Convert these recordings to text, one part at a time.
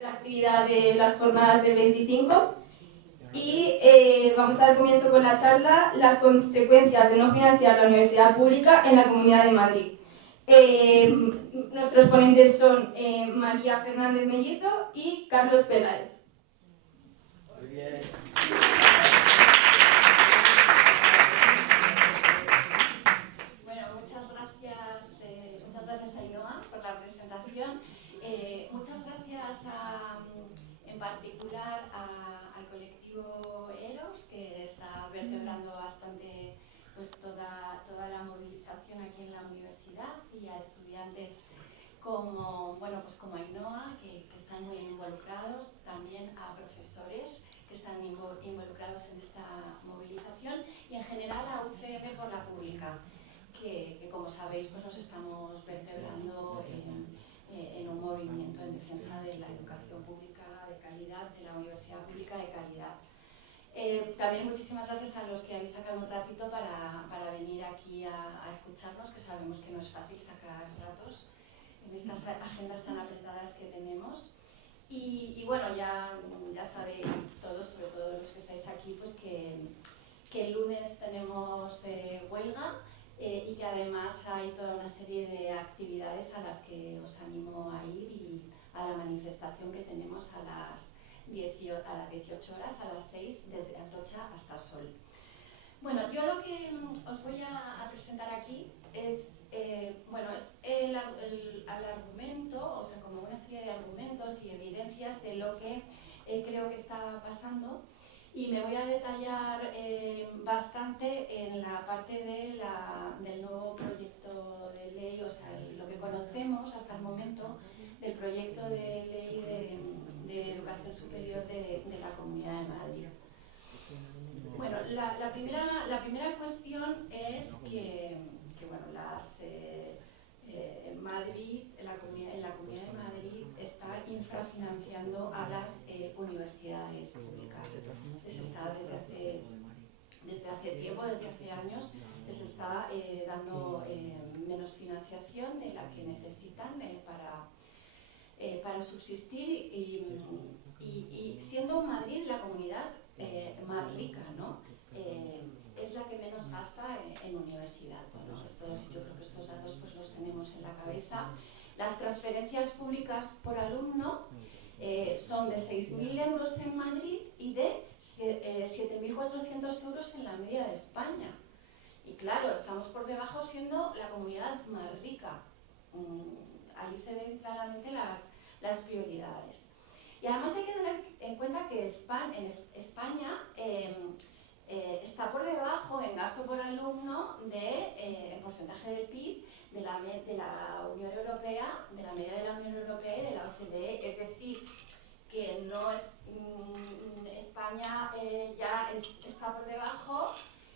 La actividad de las jornadas del 25 y vamos a dar comienzo con la charla las consecuencias de no financiar la universidad pública en la Comunidad de Madrid. Nuestros ponentes son María Fernández Mellizo y Carlos Peláez. Muy bien. Bueno, muchas gracias a Ainhoa por la presentación. Muchas gracias en particular al colectivo EROS, que está vertebrando bastante pues, toda la movilización aquí en la universidad, y a estudiantes como Ainhoa, que están muy involucrados, también a profesores que están involucrados en esta movilización, y en general a UCM por la Pública, que como sabéis pues nos estamos vertebrando en un movimiento en defensa de la educación pública de calidad, de la universidad pública de calidad. También muchísimas gracias a los que habéis sacado un ratito para venir aquí a escucharnos, que sabemos que no es fácil sacar ratos en estas agendas tan apretadas que tenemos. Y bueno, ya sabéis todos, sobre todo los que estáis aquí, pues que el lunes tenemos huelga, y que además hay toda una serie de actividades a las que os animo a ir, y a la manifestación que tenemos a las 18 horas, a las 6, desde Atocha hasta Sol. Bueno, yo lo que os voy a presentar aquí es, es el argumento, o sea, como una serie de argumentos y evidencias de lo que creo que está pasando, y me voy a detallar bastante en la parte del nuevo proyecto de ley, o sea, lo que conocemos hasta el momento del proyecto de ley de educación superior de la Comunidad de Madrid. Bueno, la primera cuestión es que bueno, Madrid, en la Comunidad de Madrid está infrafinanciando a las universidades públicas. Les está desde hace tiempo, desde hace años, les está dando menos financiación de la que necesitan para subsistir, y siendo Madrid la comunidad más rica, ¿no? Es la que menos gasta en universidad. Bueno, yo creo que estos datos pues, los tenemos en la cabeza. Las transferencias públicas por alumno son de 6.000 euros en Madrid y de 7.400 euros en la media de España. Y claro, estamos por debajo siendo la comunidad más rica. Ahí se ven claramente las prioridades. Y además hay que tener en cuenta que España está por debajo en gasto por alumno en porcentaje del PIB de la Unión Europea, de la media de la Unión Europea y de la OCDE. Es decir, que no es, España ya está por debajo,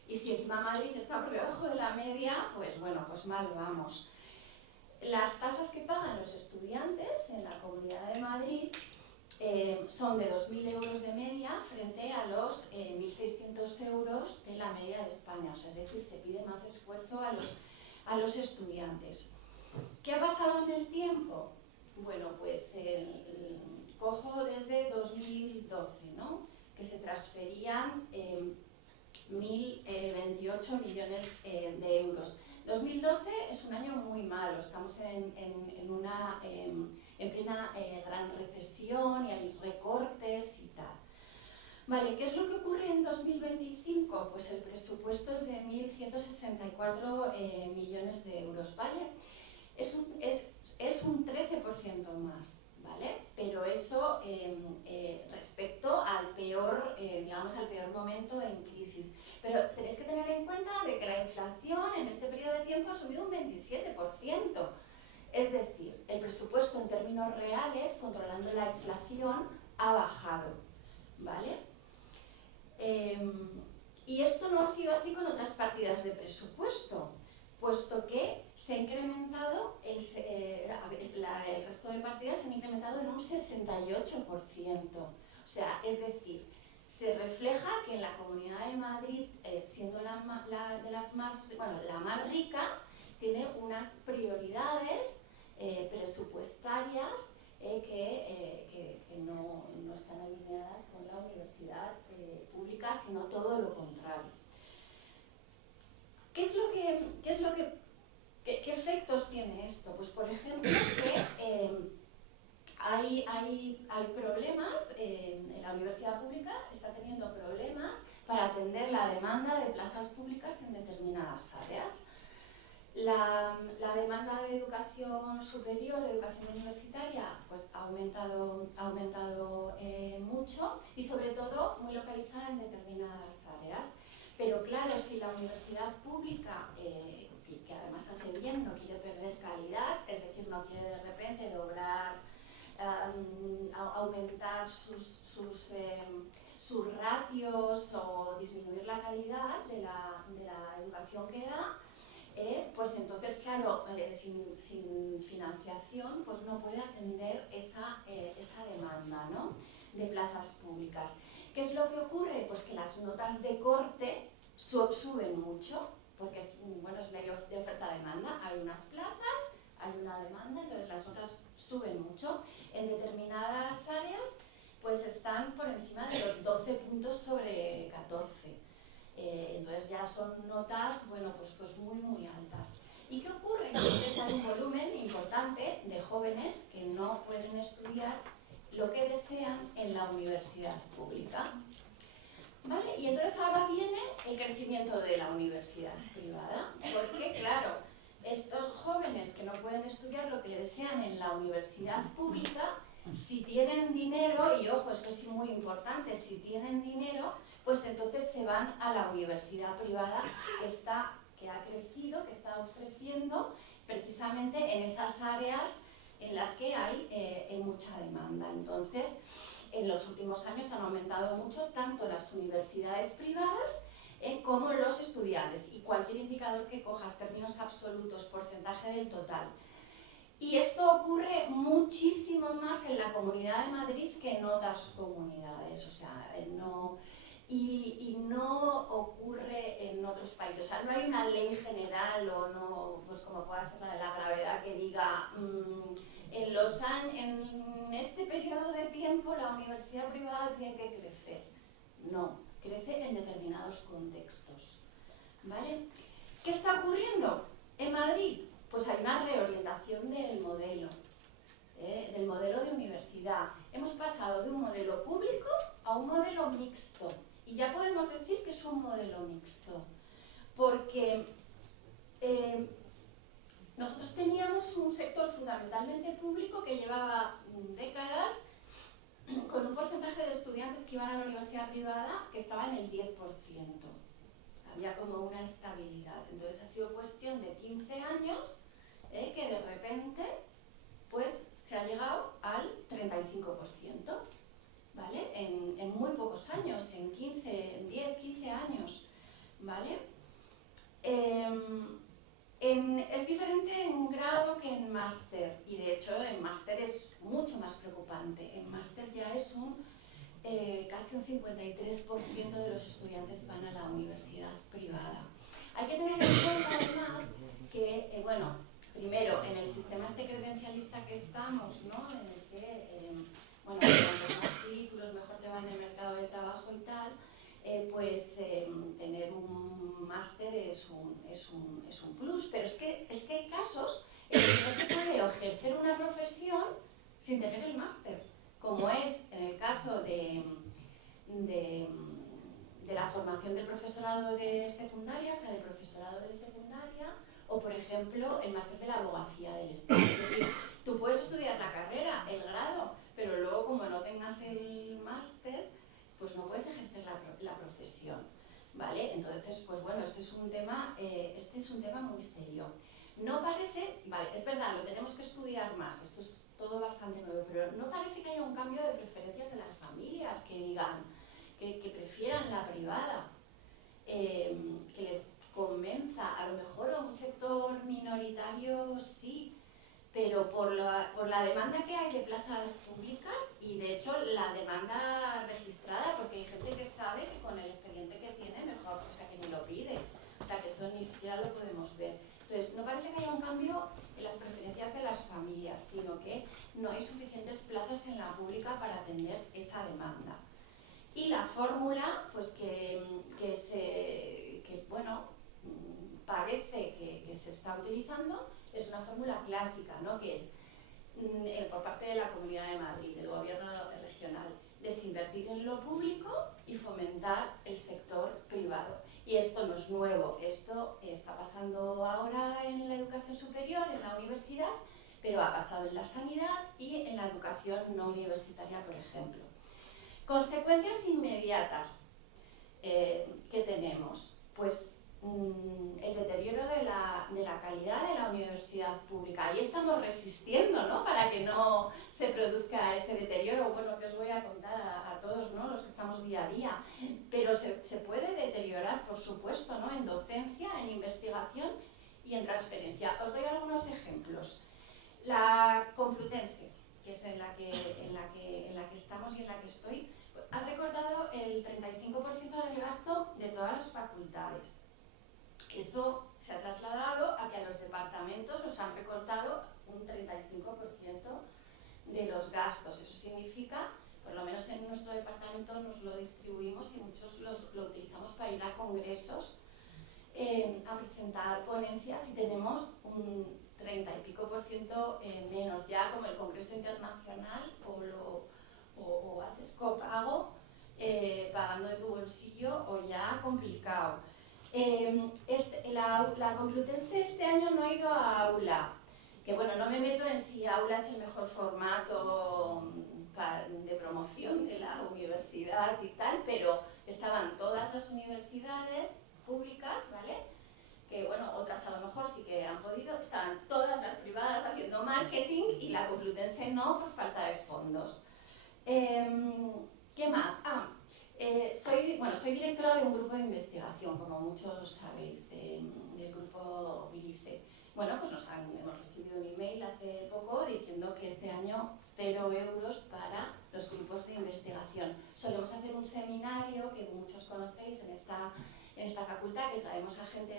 y si encima Madrid está por debajo de la media, pues bueno, pues mal vamos. Las tasas que pagan los estudiantes en la Comunidad de Madrid son de 2.000 euros de media frente a los 1.600 euros de la media de España. O sea, es decir, se pide más esfuerzo a los estudiantes. ¿Qué ha pasado en el tiempo? Bueno, pues cojo desde 2012, ¿no? Que se transferían 1.028 millones de euros. 2012 es un año muy malo, estamos en plena gran recesión, y hay recortes y tal. Vale, ¿qué es lo que ocurre en 2025? Pues el presupuesto es de 1.164 millones de euros, ¿vale? Es un 13% más, ¿vale? Pero eso respecto al peor momento en crisis. Pero tenéis que tener en cuenta de que la inflación en este periodo de tiempo ha subido un 27%. Es decir, el presupuesto en términos reales, controlando la inflación, ha bajado, ¿vale? Y esto no ha sido así con otras partidas de presupuesto, puesto que se ha incrementado, el resto de partidas se han incrementado en un 68%. O sea, es decir, se refleja que en la Comunidad de Madrid, siendo la más rica, tiene unas prioridades presupuestarias que están alineadas con la universidad pública, sino todo lo contrario. ¿Qué efectos tiene esto? Pues por ejemplo que hay problemas, la universidad pública está teniendo problemas para atender la demanda de plazas públicas en determinadas áreas. La demanda de educación superior, de educación universitaria, pues ha aumentado mucho y sobre todo muy localizada en determinadas áreas. Pero claro, si la universidad pública, que además hace bien, no quiere perder calidad, es decir, no quiere de repente doblar, aumentar sus ratios o disminuir la calidad de la educación que da, pues entonces, claro, sin financiación, pues no puede atender esa demanda, ¿no?, de plazas públicas. ¿Qué es lo que ocurre? Pues que las notas de corte suben mucho, porque es ley de oferta-demanda, hay unas plazas, hay una demanda, entonces las notas suben mucho. En determinadas áreas, pues están por encima de los 12 puntos sobre 14. Entonces ya son notas, pues muy altas. ¿Y qué ocurre? Que entonces hay un volumen importante de jóvenes que no pueden estudiar lo que desean en la universidad pública. ¿Vale? Y entonces ahora viene el crecimiento de la universidad privada, porque claro, estos jóvenes que no pueden estudiar lo que desean en la universidad pública, si tienen dinero, y ojo, esto es muy importante, si tienen dinero, pues entonces se van a la universidad privada que ha crecido, que está ofreciendo precisamente en esas áreas en las que hay mucha demanda. Entonces, en los últimos años han aumentado mucho tanto las universidades privadas como los estudiantes, y cualquier indicador que cojas, términos absolutos, porcentaje del total. Y esto ocurre muchísimo más en la Comunidad de Madrid que en otras comunidades, o sea, y no ocurre en otros países. O sea, no hay una ley general o no, pues como pueda ser la de la gravedad, que diga en este periodo de tiempo la universidad privada tiene que crecer. No, crece en determinados contextos. ¿Vale? ¿Qué está ocurriendo en Madrid? Pues hay una reorientación del modelo de universidad. Hemos pasado de un modelo público a un modelo mixto. Y ya podemos decir que es un modelo mixto, porque nosotros teníamos un sector fundamentalmente público que llevaba décadas con un porcentaje de estudiantes que iban a la universidad privada que estaba en el 10%. Había como una estabilidad. Entonces ha sido cuestión de 15 años que de repente pues se ha llegado al 35%, ¿vale? En muy pocos años, en 10, 15 años, ¿vale? Es diferente en grado que en máster, y de hecho en máster es mucho más preocupante. En máster ya es casi un 53% de los estudiantes van a la universidad privada. Hay que tener en cuenta además que, primero, en el sistema credencialista que estamos, ¿no?, en el que, cuantos más títulos mejor te va en el mercado de trabajo y tal, tener un máster es un plus, pero es que hay casos en los que no se puede ejercer una profesión sin tener el máster, como es en el caso de la formación del profesorado de secundaria, o sea, del profesorado de secundaria, o por ejemplo el máster de la abogacía del Estado. Es decir, tú puedes estudiar la carrera, el grado, pero luego como no tengas el máster, pues no puedes ejercer la profesión, ¿vale? Entonces, pues bueno, este es un tema muy serio. No parece, vale, es verdad, lo tenemos que estudiar más, esto es todo bastante nuevo, pero no parece que haya un cambio de preferencias de las familias que digan que prefieran la privada, que les convenza, a lo mejor a un sector minoritario sí, pero por la demanda que hay de plazas públicas, y de hecho la demanda registrada, porque hay gente que sabe que con el expediente que tiene mejor, o sea, que ni lo pide, o sea, que eso ni siquiera lo podemos ver. Entonces, no parece que haya un cambio en las preferencias de las familias, sino que no hay suficientes plazas en la pública para atender esa demanda. Y la fórmula, pues bueno, parece que se está utilizando, es una fórmula clásica, ¿no? Que es por parte de la Comunidad de Madrid, del gobierno regional, desinvertir en lo público y fomentar el sector privado. Y esto no es nuevo, esto está pasando ahora en la educación superior, en la universidad, pero ha pasado en la sanidad y en la educación no universitaria, por ejemplo. Consecuencias inmediatas que tenemos, pues el deterioro de la calidad de la universidad pública. Ahí estamos resistiendo, ¿no?, para que no se produzca ese deterioro, bueno, que os voy a contar a todos, ¿no?, los que estamos día a día. Pero se puede deteriorar, por supuesto, ¿no?, en docencia, en investigación y en transferencia. Os doy algunos ejemplos. La Complutense, que es en la que estamos y en la que estoy, ha recortado el 35% del gasto de todas las facultades. Eso se ha trasladado a que a los departamentos os han recortado un 35% de los gastos. Eso significa, por lo menos en nuestro departamento nos lo distribuimos y muchos lo utilizamos para ir a congresos, a presentar ponencias, y tenemos un 30 y pico % menos. Ya como el Congreso Internacional o haces copago pagando de tu bolsillo, o ya complicado. La Complutense este año no ha ido a aula, que bueno, no me meto en si aula es el mejor formato de promoción de la universidad y tal, pero estaban todas las universidades públicas, ¿vale?, que bueno, otras a lo mejor sí que han podido, estaban todas las privadas haciendo marketing y la Complutense no, por falta de fondos. ¿Qué más? Soy directora de un grupo de investigación, como muchos sabéis, del grupo LISE. Bueno, pues hemos recibido un email hace poco diciendo que este año 0 euros para los grupos de investigación. Solemos hacer un seminario que muchos conocéis en esta facultad, que traemos a gente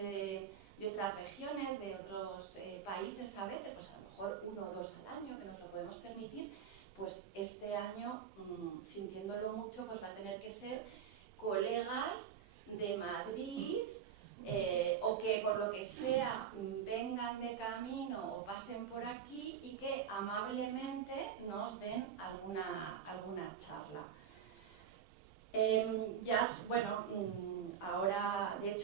de otras regiones, de otros países a veces, pues a lo mejor 1 o 2 al año, que nos lo podemos permitir. Pues este año, sintiéndolo mucho, pues va a tener que ser colegas de Madrid, o que por lo que sea vengan de camino o pasen por aquí y que amablemente nos den alguna charla.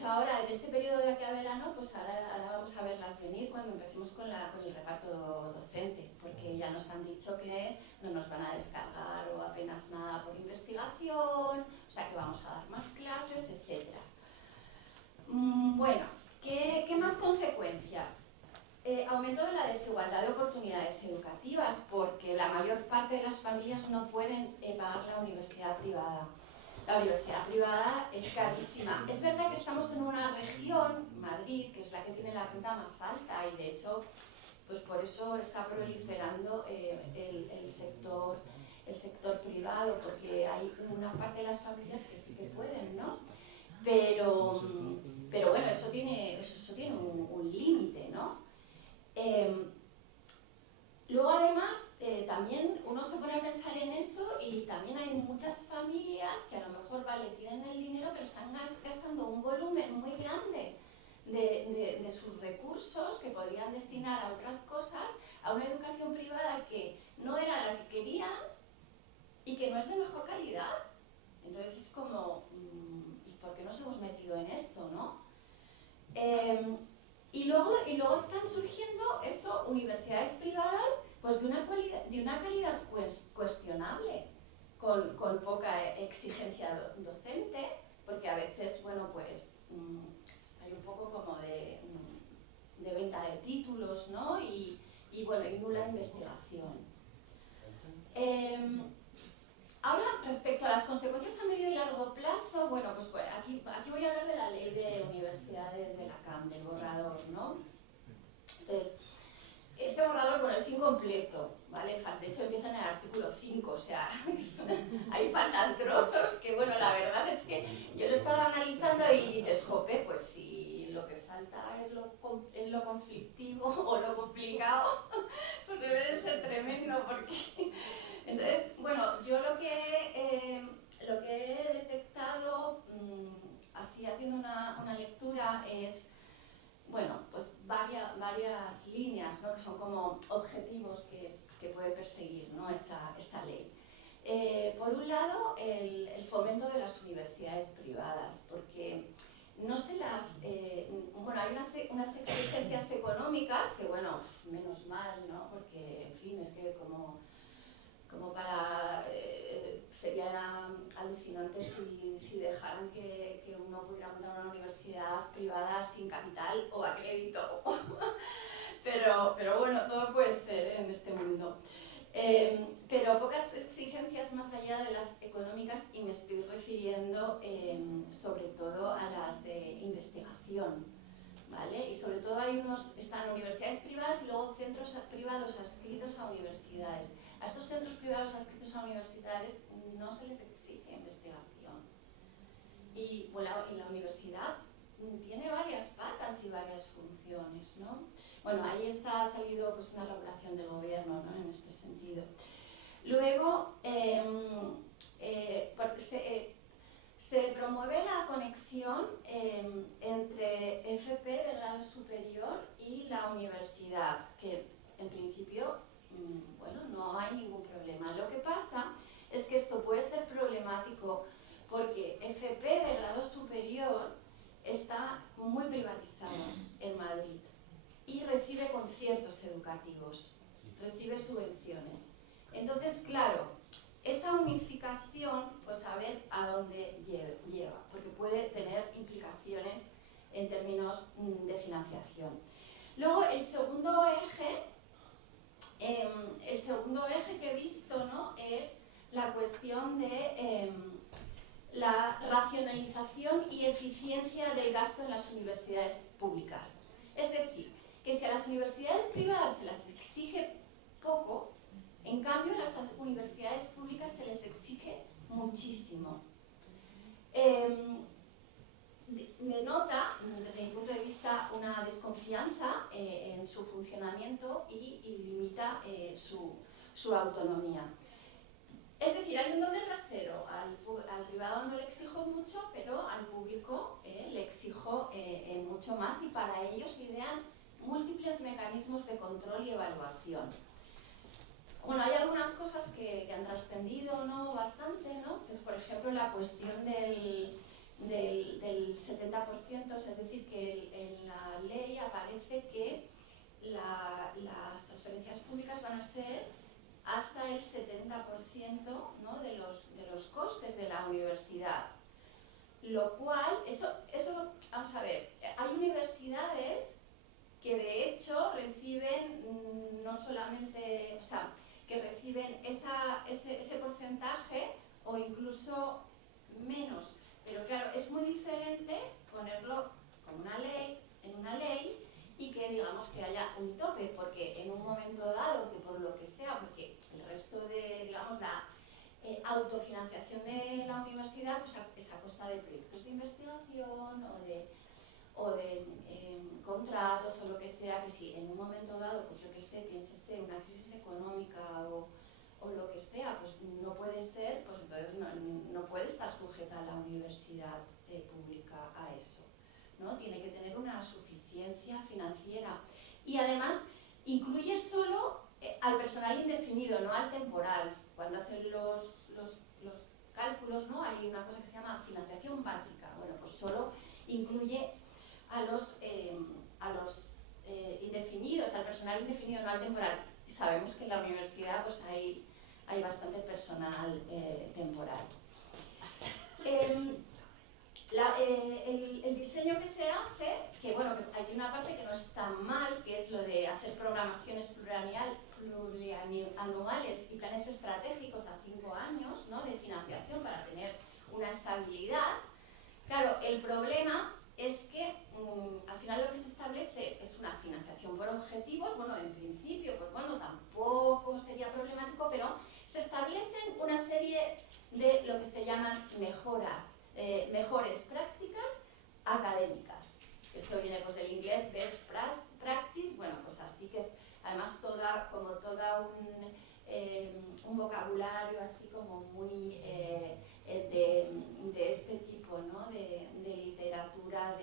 Ahora en este periodo de aquí a verano, pues ahora vamos a verlas venir cuando empecemos con el reparto docente, porque ya nos han dicho que no nos van a descargar o apenas nada por investigación, o sea que vamos a dar más clases, etc. Bueno, ¿qué más consecuencias? Aumento de la desigualdad de oportunidades educativas, porque la mayor parte de las familias no pueden pagar la universidad privada. La universidad privada es carísima. Es verdad que estamos en una región, Madrid, que es la que tiene la renta más alta, y de hecho, pues por eso está proliferando el sector privado, porque hay una parte de las familias que sí que pueden, ¿no? Pero bueno, eso tiene un límite, ¿no? Luego además, también uno se pone a pensar en eso, y también hay muchas familias que a lo mejor, vale, tienen el dinero, pero están gastando un volumen muy grande de sus recursos que podrían destinar a otras cosas, a una educación privada que no era la que querían y que no es de mejor calidad. Entonces es como, ¿y por qué nos hemos metido en esto, no? Y luego están surgiendo universidades privadas, pues de una calidad cuestionable, con poca exigencia docente, porque a veces, bueno, pues hay un poco como de venta de títulos, ¿no? Y nula investigación. Ahora, respecto a las consecuencias a medio y largo plazo, bueno, pues aquí voy a hablar de la ley de universidades de la CAM, del borrador, ¿no? Entonces, este borrador, bueno, es incompleto, ¿vale? De hecho, empieza en el artículo 5, o sea, ahí faltan trozos que, bueno, la verdad es que yo lo he estado analizando y dices, jope, pues si lo que falta es lo conflictivo o lo complicado, pues debe de ser tremendo, porque... Entonces, como objetivos que puede perseguir, ¿no? esta ley. Por un lado, el fomento de las universidades privadas, porque no se las... bueno, hay unas exigencias económicas que, bueno, menos mal, ¿no? Porque, en fin, es que como para... sería alucinante si dejaran que uno pudiera montar una universidad privada sin capital o a crédito. pero bueno, todo puede ser en este mundo. Pero pocas exigencias más allá de las económicas, y me estoy refiriendo sobre todo a las de investigación, ¿vale? Y sobre todo están universidades privadas y luego centros privados adscritos a universidades. A estos centros privados adscritos a universidades no se les exige investigación. Y bueno, la universidad tiene varias patas y varias funciones, ¿no? Bueno, ahí ha salido pues, una regulación del gobierno, ¿no? En este sentido. Luego, se promueve la conexión entre FP de grado superior y la universidad, que en principio, bueno, no hay ningún problema. Lo que pasa es que esto puede ser problemático porque FP de grado superior está muy privatizado en Madrid y recibe conciertos educativos, recibe subvenciones. Entonces, claro, esa unificación, pues a ver a dónde lleva, porque puede tener implicaciones en términos de financiación. Luego, el segundo eje que he visto, ¿no? Es la cuestión de la racionalización y eficiencia del gasto en las universidades públicas. Es decir, que si a las universidades privadas se las exige poco, en cambio a las universidades públicas se les exige muchísimo. Denota, desde mi punto de vista, una desconfianza en su funcionamiento y limita su autonomía. Es decir, hay un doble rasero. Al privado no le exijo mucho, pero al público le exijo mucho más, y para ello se idean múltiples mecanismos de control y evaluación. Bueno, hay algunas cosas que han trascendido, ¿no? Bastante, ¿no? Pues, por ejemplo, la cuestión del 70%, es decir, que en la ley aparece que las transferencias públicas van a ser hasta el 70%, ¿no? de los costes de la universidad. Lo cual, eso, vamos a ver, hay universidades que de hecho reciben no solamente, o sea, que reciben ese porcentaje o incluso menos. Pero claro, es muy diferente ponerlo con en una ley, y que digamos que haya un tope, porque en un momento dado, que por lo que sea, porque el resto de, digamos, la autofinanciación de la universidad pues es a costa de proyectos de investigación o de contratos o lo que sea, que si en un momento dado, pues yo que sé, piénsese una crisis económica o lo que sea, pues no puede ser, pues entonces no puede estar sujeta la universidad pública a eso, ¿no? Tiene que tener una suficiencia financiera, y además incluye solo al personal indefinido, no al temporal. Cuando hacen los cálculos, ¿no? Hay una cosa que se llama financiación básica. Bueno, pues solo incluye a los indefinidos, al personal indefinido, no al temporal. Y sabemos que en la universidad pues hay bastante personal temporal. El diseño que se hace, que bueno, que hay una parte que no está mal, que es lo de hacer programaciones plurianuales y planes estratégicos a 5 años, ¿no? De financiación para tener una estabilidad. Claro, el problema es que al final lo que se establece es una financiación por objetivos. Bueno, en principio, pues bueno, tampoco sería problemático, pero se establecen una serie de lo que se llaman mejores prácticas académicas. Esto viene pues del inglés best practice, bueno, pues así que es además como un vocabulario así como muy de este tipo, ¿no? de literatura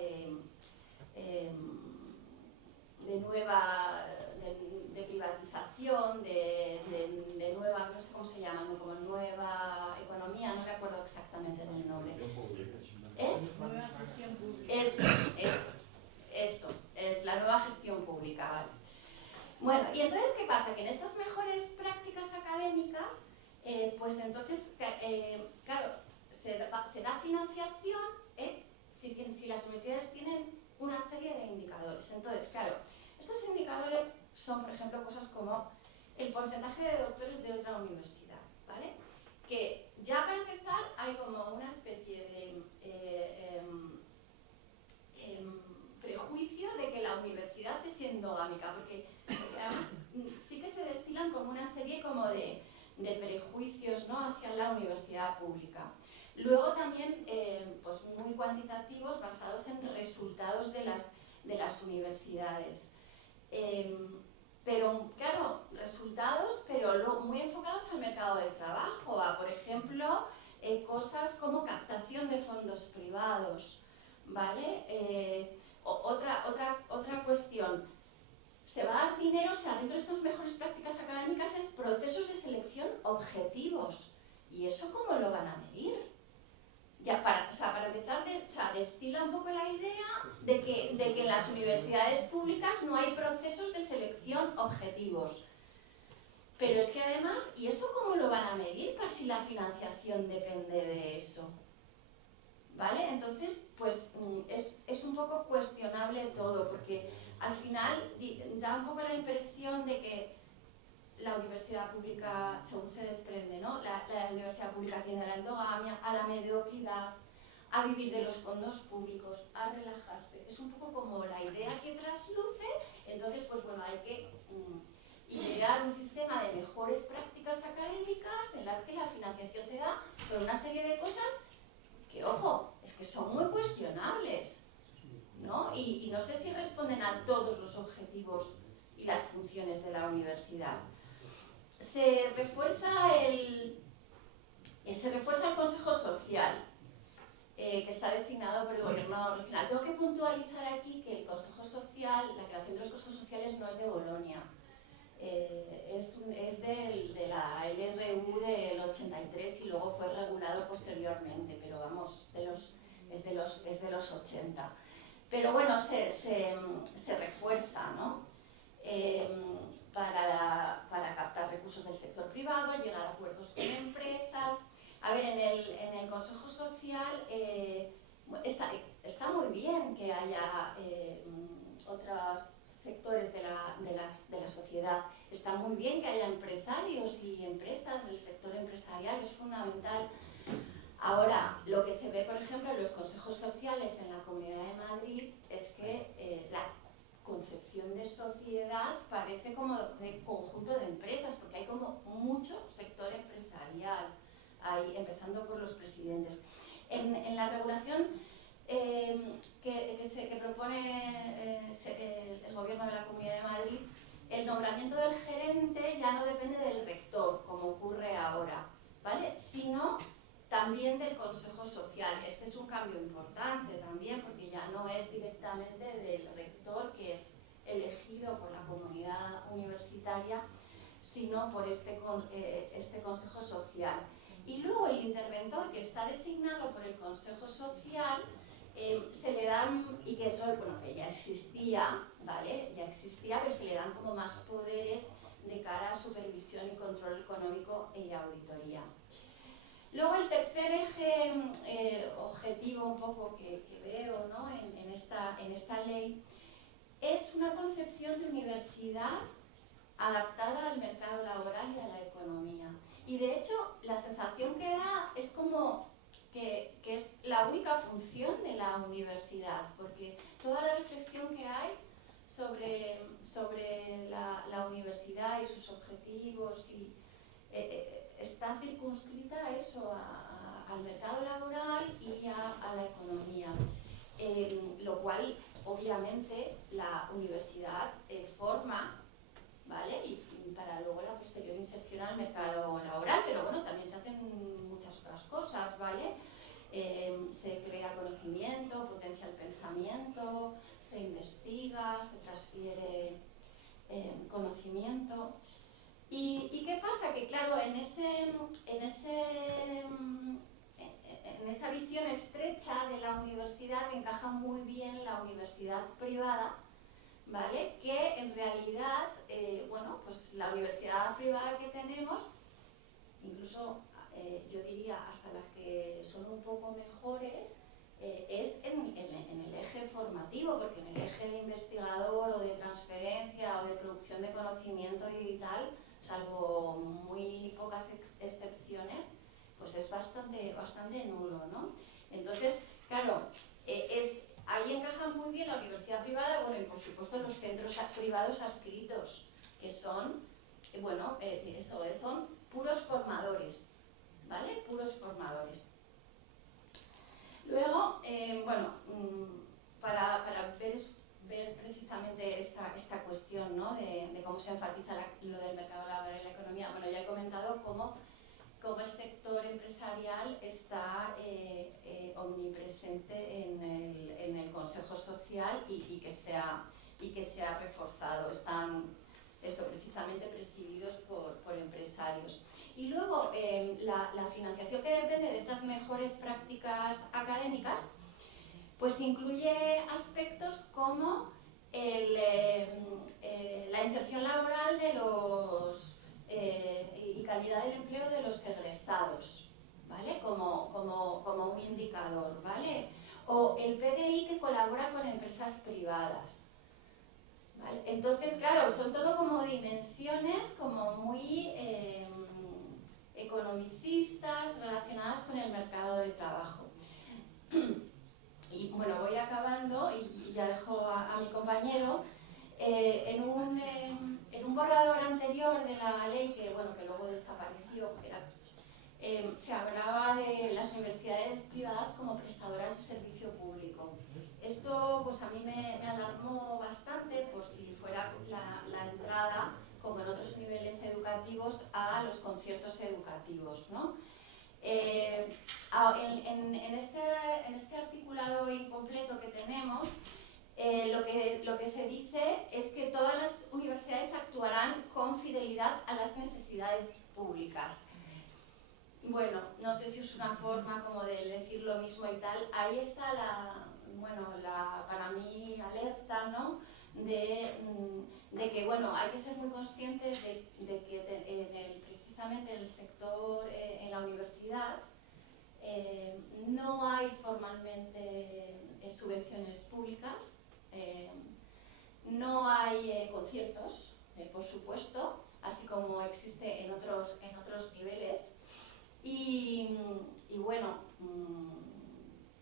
de privatización, de nueva, no sé cómo se llama, ¿no? Como nueva economía, no recuerdo exactamente el nombre. Nueva gestión pública. Eso, es la nueva gestión pública, ¿vale? Bueno, y entonces, ¿qué pasa? Que en estas mejores prácticas académicas, pues entonces, claro, se da financiación si las universidades tienen una serie de indicadores. Entonces, claro, estos indicadores son, por ejemplo, cosas como el porcentaje de doctores de otra universidad, ¿vale? Que ya para empezar hay como una especie de prejuicio de que la universidad es endogámica, porque además sí que se destilan como una serie como de prejuicios, ¿no?, hacia la universidad pública. Luego también pues muy cuantitativos basados en resultados de las universidades. Pero claro, resultados, pero muy enfocados al mercado del trabajo, a, por ejemplo, cosas como captación de fondos privados, ¿vale? Otra cuestión, se va a dar dinero, o sea, dentro de estas mejores prácticas académicas es procesos de selección objetivos. ¿Y eso cómo lo van a medir? Ya para empezar, destila un poco la idea de que en las universidades públicas no hay procesos de selección objetivos. Pero es que además, ¿y eso cómo lo van a medir para si la financiación depende de eso? ¿Vale? Entonces, pues es un poco cuestionable todo, porque al final da un poco la impresión de que la universidad pública, según se desprende, ¿no?, la universidad pública tiende a la endogamia, a la mediocridad, a vivir de los fondos públicos, a relajarse. Es un poco como la idea que trasluce. Entonces, pues bueno, hay que idear un sistema de mejores prácticas académicas en las que la financiación se da por una serie de cosas que, ojo, es que son muy cuestionables, ¿no? Y no sé si responden a todos los objetivos y las funciones de la universidad. Se refuerza el Consejo Social, que está designado por el Gobierno regional. Tengo que puntualizar aquí que el Consejo Social, la creación de los consejos sociales no es de Bolonia, es de la LRU del 83 y luego fue regulado posteriormente, pero vamos, es de los 80. Pero bueno, se refuerza, ¿no? Para captar recursos del sector privado, llegar a acuerdos con empresas. A ver, en el Consejo Social está muy bien que haya otros sectores de la sociedad. Está muy bien que haya empresarios y empresas. El sector empresarial es fundamental. Ahora, lo que se ve, por ejemplo, en los consejos sociales en la Comunidad de Madrid es que la concepción de sociedad parece como de conjunto de empresas, porque hay como mucho sector empresarial ahí, empezando por los presidentes. En la regulación que propone el Gobierno de la Comunidad de Madrid, el nombramiento del gerente ya no depende del rector, como ocurre ahora, ¿vale?, sino también del Consejo Social. Este es un cambio importante también, porque ya no es directamente del rector, que es elegido por la comunidad universitaria, sino por este Consejo Social. Y luego el interventor, que está designado por el Consejo Social, se le dan, y que eso, bueno, que ya existía, ¿vale?, ya existía, pero se le dan como más poderes de cara a supervisión y control económico y auditoría. Luego el tercer eje objetivo un poco que veo, ¿no?, en esta ley es una concepción de universidad adaptada al mercado laboral y a la economía. Y de hecho la sensación que da es como que es la única función de la universidad, porque toda la reflexión que hay sobre la universidad y sus objetivos está circunscrita a eso, al mercado laboral y a la economía, lo cual obviamente la universidad forma, ¿vale?, y para luego la posterior inserción al mercado laboral, pero bueno, también se hacen muchas otras cosas, ¿vale? se crea conocimiento, potencia el pensamiento, se investiga, se transfiere conocimiento. ¿Y qué pasa? Que claro, en esa visión estrecha de la universidad encaja muy bien la universidad privada, ¿vale? Que en realidad, bueno, pues la universidad privada que tenemos, incluso yo diría hasta las que son un poco mejores, es en el eje formativo, porque en el eje de investigador o de transferencia o de producción de conocimiento y tal, salvo muy pocas excepciones, pues es bastante nulo, ¿no? Entonces, claro, ahí encaja muy bien la universidad privada, bueno, y por supuesto los centros privados adscritos, que son, bueno, son puros formadores, ¿vale? Puros formadores. Luego, bueno, para ver precisamente esta cuestión, ¿no? de cómo se enfatiza lo del mercado laboral y la economía, bueno, ya he comentado cómo el sector empresarial está omnipresente en el Consejo Social y que se ha reforzado. Están precisamente presididos por empresarios. Y luego, la financiación que depende de estas mejores prácticas académicas, pues incluye aspectos como la inserción laboral de y calidad del empleo de los egresados, ¿vale? Como un indicador, ¿vale? O el PDI que colabora con empresas privadas, ¿vale? Entonces, claro, son todo como dimensiones como muy economicistas relacionadas con el mercado de trabajo. Y bueno, voy acabando y ya dejo a mi compañero. En un borrador anterior de la ley, que luego desapareció, se hablaba de las universidades privadas como prestadoras de servicio público. Esto pues a mí me alarmó bastante por si fuera la entrada, como en otros niveles educativos, a los conciertos educativos, ¿no? En este articulado incompleto que tenemos, lo que se dice es que todas las universidades actuarán con fidelidad a las necesidades públicas. Bueno, no sé si es una forma como de decir lo mismo y tal. Ahí está para mí, alerta, ¿no? De que, bueno, hay que ser muy conscientes de que precisamente en el sector, en la universidad, no hay formalmente subvenciones públicas, no hay conciertos, por supuesto, así como existe en otros niveles. Y bueno,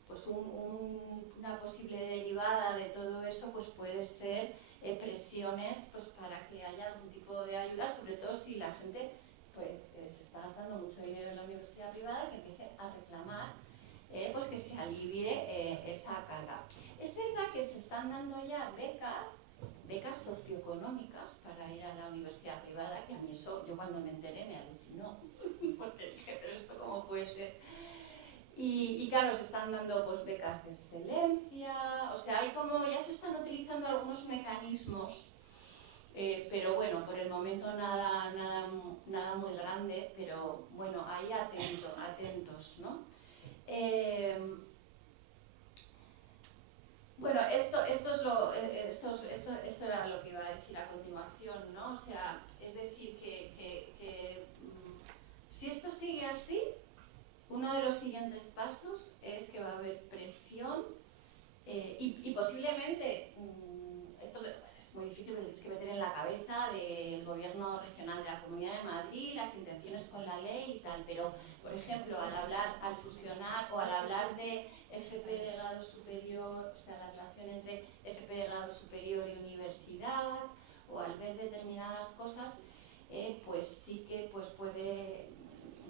pues una posible derivada de todo eso pues puede ser presiones pues, para que haya algún tipo de ayuda, sobre todo si la gente pues, se está gastando mucho dinero en la universidad privada, que empiece a reclamar pues que se alivie esa carga. Es verdad que se están dando ya becas socioeconómicas para ir a la universidad privada, que a mí eso, yo cuando me enteré me alucinó, porque dije, pero esto cómo puede ser. Y claro, se están dando pues becas de excelencia, o sea, ya se están utilizando algunos mecanismos, pero bueno, por el momento nada muy grande, pero bueno, ahí atentos, ¿no? Bueno, esto era lo que iba a decir a continuación, ¿no? O sea, es decir, que si esto sigue así, uno de los siguientes pasos es que va a haber presión y posiblemente, esto es muy difícil, porque tienes que meter en la cabeza del gobierno regional de la Comunidad de Madrid las intenciones con la ley y tal, pero, por ejemplo, al fusionar o al hablar de FP de grado superior, o sea, la relación entre FP de grado superior y universidad, o al ver determinadas cosas, pues sí que pues puede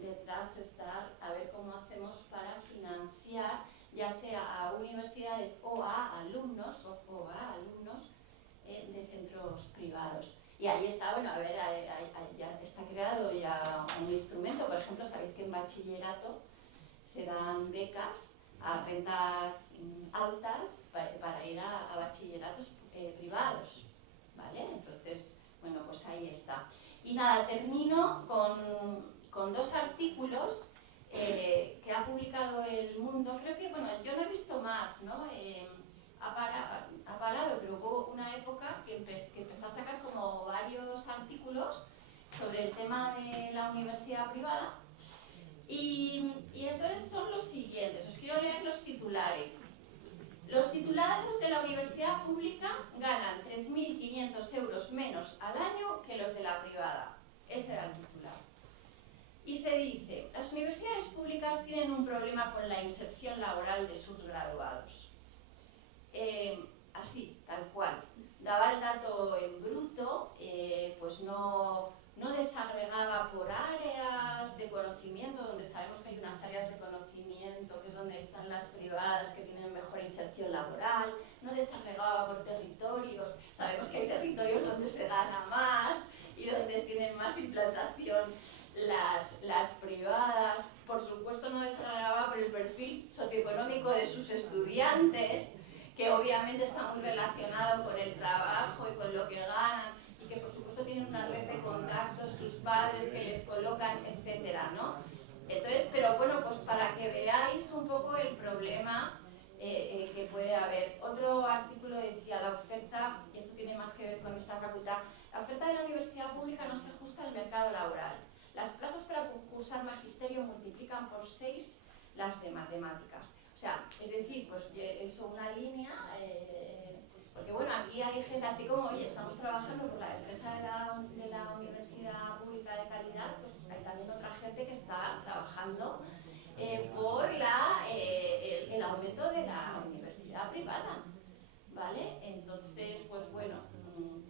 detrás estar a ver cómo hacemos para financiar ya sea a universidades o a alumnos de centros privados. Y ahí está, bueno, a ver, ya está creado ya un instrumento. Por ejemplo, sabéis que en bachillerato se dan becas a rentas altas para ir a bachilleratos privados, ¿vale? Entonces, bueno, pues ahí está. Y nada, termino con dos artículos que ha publicado El Mundo. Creo que, bueno, yo no he visto más, ¿no? Ha parado, pero hubo una época que empezó a sacar como varios artículos sobre el tema de la universidad privada. Y entonces son los siguientes, os quiero leer los titulares. Los titulados de la universidad pública ganan 3.500 euros menos al año que los de la privada. Ese era el titular. Y se dice, las universidades públicas tienen un problema con la inserción laboral de sus graduados. Así, tal cual. Daba el dato en bruto, pues no desagregaba por áreas de conocimiento, donde sabemos que hay unas áreas de conocimiento, que es donde están las privadas, que tienen mejor inserción laboral, no desagregaba por territorios, sabemos que hay territorios donde se gana más y donde tienen más implantación las privadas, por supuesto no desagregaba por el perfil socioeconómico de sus estudiantes, que obviamente está muy relacionado con el trabajo y con lo que ganan, y que por supuesto tienen una red de contactos, sus padres que les colocan, etcétera, ¿no? Entonces, pero bueno, pues para que veáis un poco el problema que puede haber. Otro artículo decía, la oferta, y esto tiene más que ver con esta facultad, la oferta de la universidad pública no se ajusta al mercado laboral. Las plazas para cursar magisterio multiplican por 6 las de matemáticas. O sea, es decir, pues eso una línea, porque bueno, aquí hay gente así como, oye, estamos trabajando por la defensa de la universidad pública de calidad, pues hay también otra gente que está trabajando por el aumento de la universidad privada, ¿vale? Entonces, pues bueno,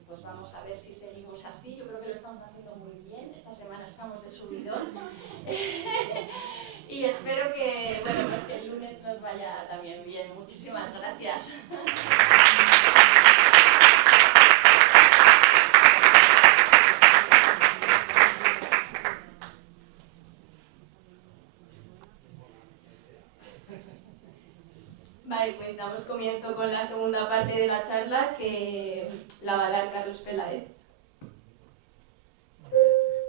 pues vamos a ver si seguimos así. Yo creo que lo estamos haciendo muy bien. Esta semana estamos de subidón. Y espero que, bueno, pues que el lunes nos vaya también bien. Muchísimas gracias. Vale, pues damos comienzo con la segunda parte de la charla, que la va a dar Carlos Peláez.